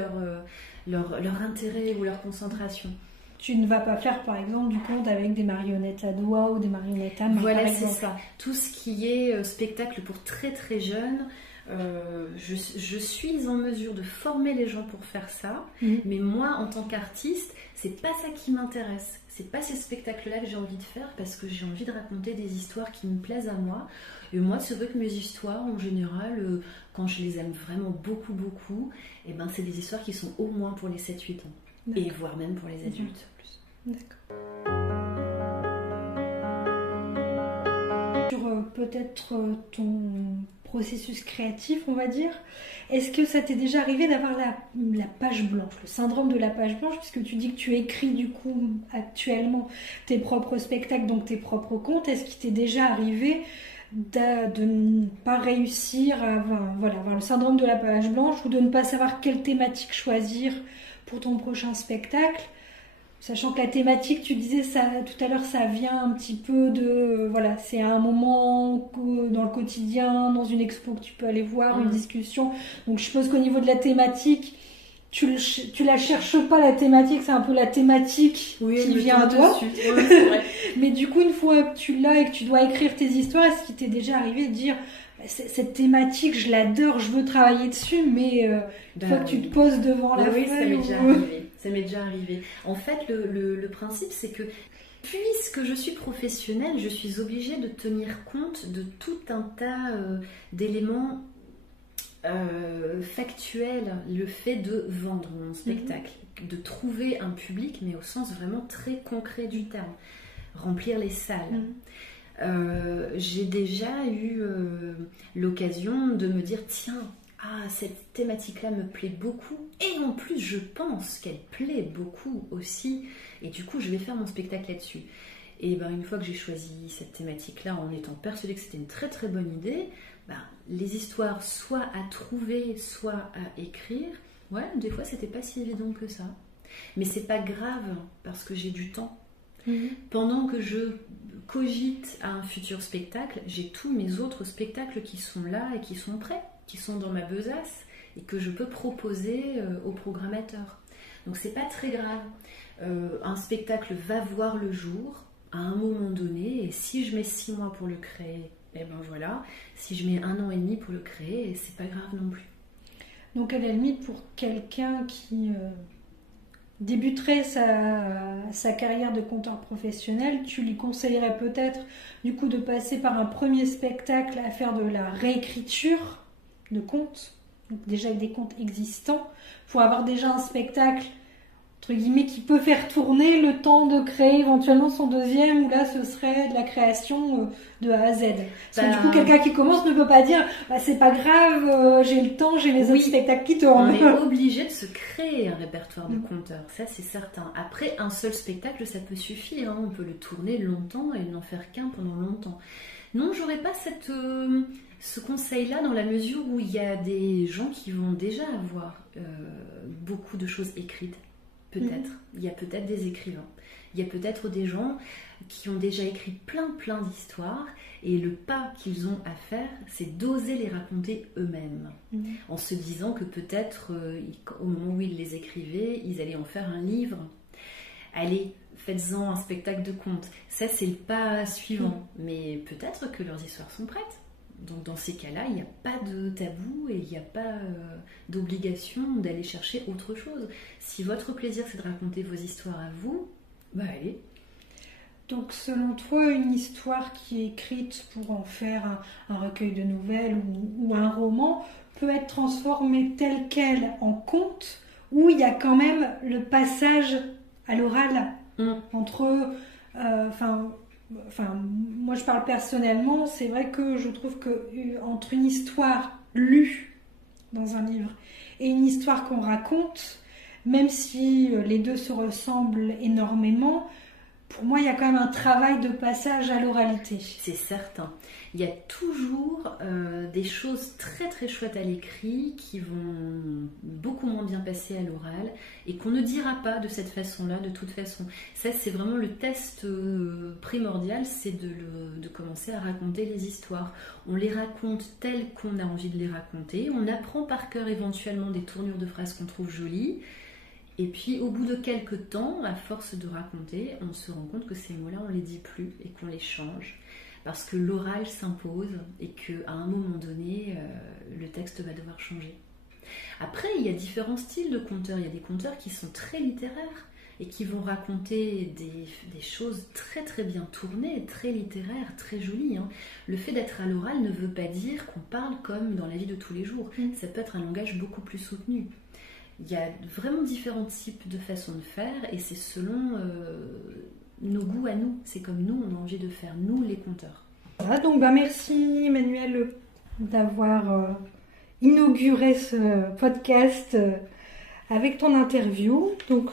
leur intérêt ou leur concentration. Tu ne vas pas faire par exemple du conte avec des marionnettes à doigts ou des marionnettes à main. Voilà, c'est ça. Tout ce qui est spectacle pour très très jeunes, je suis en mesure de former les gens pour faire ça, mais moi en tant qu'artiste, c'est pas ça qui m'intéresse. C'est pas ces spectacles-là que j'ai envie de faire parce que j'ai envie de raconter des histoires qui me plaisent à moi. Et moi, c'est vrai que mes histoires, en général, quand je les aime vraiment beaucoup, beaucoup, et ben, c'est des histoires qui sont au moins pour les 7-8 ans. D'accord. Et voire même pour les adultes. D'accord. Sur peut-être ton processus créatif, on va dire, est-ce que ça t'est déjà arrivé d'avoir la page blanche, le syndrome de la page blanche, puisque tu dis que tu écris du coup actuellement tes propres spectacles, donc tes propres contes, est-ce qu'il t'est déjà arrivé de ne pas réussir à avoir le syndrome de la page blanche ou de ne pas savoir quelle thématique choisir pour ton prochain spectacle, sachant que la thématique, tu disais ça tout à l'heure, ça vient un petit peu de c'est un moment dans le quotidien, dans une expo que tu peux aller voir, une discussion. Donc je suppose qu'au niveau de la thématique, tu la cherches pas, la thématique, c'est un peu la thématique qui vient à toi. Oui, c'est vrai. Mais du coup, une fois que tu l'as et que tu dois écrire tes histoires, est-ce qu'il t'est déjà arrivé de dire cette thématique, je l'adore, je veux travailler dessus, mais une fois que tu te poses devant la feuille... Oui, ça m'est déjà arrivé. En fait, le principe, c'est que puisque je suis professionnelle, je suis obligée de tenir compte de tout un tas d'éléments factuels. Le fait de vendre mon spectacle, de trouver un public, mais au sens vraiment très concret du terme. Remplir les salles. J'ai déjà eu l'occasion de me dire tiens, cette thématique-là me plaît beaucoup et en plus je pense qu'elle plaît beaucoup aussi et du coup je vais faire mon spectacle là-dessus. Et ben, une fois que j'ai choisi cette thématique-là en étant persuadée que c'était une très très bonne idée, les histoires soit à trouver soit à écrire, des fois c'était pas si évident que ça. Mais c'est pas grave parce que j'ai du temps. Pendant que je cogite à un futur spectacle, j'ai tous mes autres spectacles qui sont là et qui sont prêts, qui sont dans ma besace et que je peux proposer au programmateur. Donc c'est pas très grave. Un spectacle va voir le jour à un moment donné et si je mets 6 mois pour le créer, et ben voilà. Si je mets 1 an et demi pour le créer, c'est pas grave non plus. Donc à la limite, pour quelqu'un qui débuterait sa carrière de conteur professionnel, tu lui conseillerais peut-être du coup de passer par un premier spectacle à faire de la réécriture de contes, donc déjà avec des contes existants, pour avoir déjà un spectacle entre guillemets qui peut faire tourner le temps de créer éventuellement son deuxième, où là ce serait de la création de A à Z. Parce que du coup quelqu'un qui commence ne peut pas dire c'est pas grave, j'ai le temps, j'ai les autres spectacles qui tournent. On est obligé de se créer un répertoire de conteurs, ça c'est certain. Après un seul spectacle ça peut suffire, on peut le tourner longtemps et n'en faire qu'un pendant longtemps. Non, j'aurais pas ce conseil-là dans la mesure où il y a des gens qui vont déjà avoir beaucoup de choses écrites. Peut-être. Il y a peut-être des écrivains. Il y a peut-être des gens qui ont déjà écrit plein d'histoires et le pas qu'ils ont à faire, c'est d'oser les raconter eux-mêmes. En se disant que peut-être, au moment où ils les écrivaient, ils allaient en faire un livre. Allez, faites-en un spectacle de contes. Ça, c'est le pas suivant. Mais peut-être que leurs histoires sont prêtes. Donc dans ces cas-là, il n'y a pas de tabou et il n'y a pas d'obligation d'aller chercher autre chose. Si votre plaisir c'est de raconter vos histoires à vous, allez. Donc selon toi, une histoire qui est écrite pour en faire un recueil de nouvelles ou un roman peut être transformée telle qu'elle en conte, où il y a quand même le passage à l'oral entre... moi je parle personnellement, c'est vrai que je trouve que entre une histoire lue dans un livre et une histoire qu'on raconte, même si les deux se ressemblent énormément, pour moi, il y a quand même un travail de passage à l'oralité. C'est certain. Il y a toujours des choses très très chouettes à l'écrit qui vont beaucoup moins bien passer à l'oral et qu'on ne dira pas de cette façon-là, de toute façon. Ça, c'est vraiment le test primordial, c'est de commencer à raconter les histoires. On les raconte telles qu'on a envie de les raconter. On apprend par cœur éventuellement des tournures de phrases qu'on trouve jolies. Et puis au bout de quelques temps, à force de raconter, on se rend compte que ces mots-là, on ne les dit plus et qu'on les change. Parce que l'oral s'impose et qu'à un moment donné, le texte va devoir changer. Après, il y a différents styles de conteurs. Il y a des conteurs qui sont très littéraires et qui vont raconter des choses très très bien tournées, très littéraires, très jolies. Le fait d'être à l'oral ne veut pas dire qu'on parle comme dans la vie de tous les jours. Ça peut être un langage beaucoup plus soutenu. Il y a vraiment différents types de façons de faire et c'est selon nos goûts à nous. C'est comme nous, on a envie de faire, nous les conteurs. Voilà, donc merci Emmanuelle d'avoir inauguré ce podcast avec ton interview. Donc,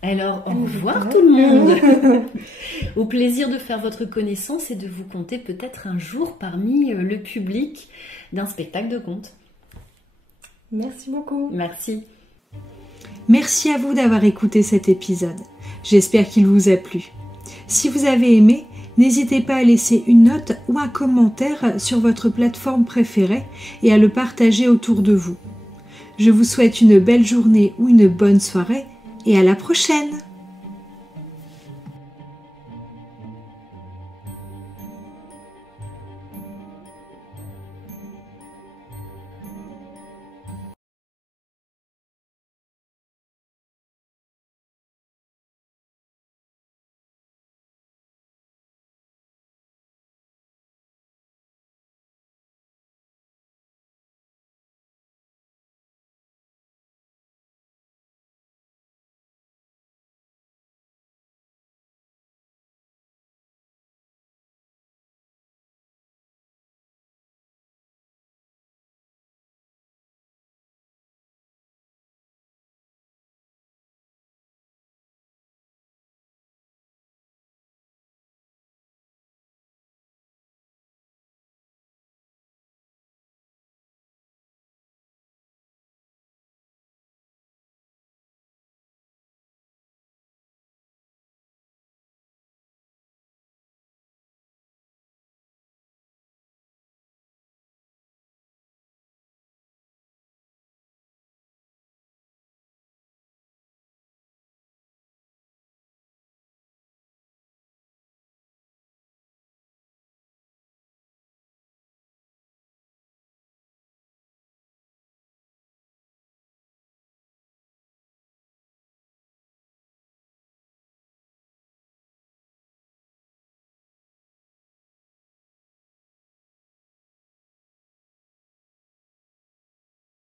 alors, au revoir tout le monde. Au plaisir de faire votre connaissance et de vous compter peut-être un jour parmi le public d'un spectacle de contes. Merci beaucoup. Merci. Merci à vous d'avoir écouté cet épisode. J'espère qu'il vous a plu. Si vous avez aimé, n'hésitez pas à laisser une note ou un commentaire sur votre plateforme préférée et à le partager autour de vous. Je vous souhaite une belle journée ou une bonne soirée et à la prochaine!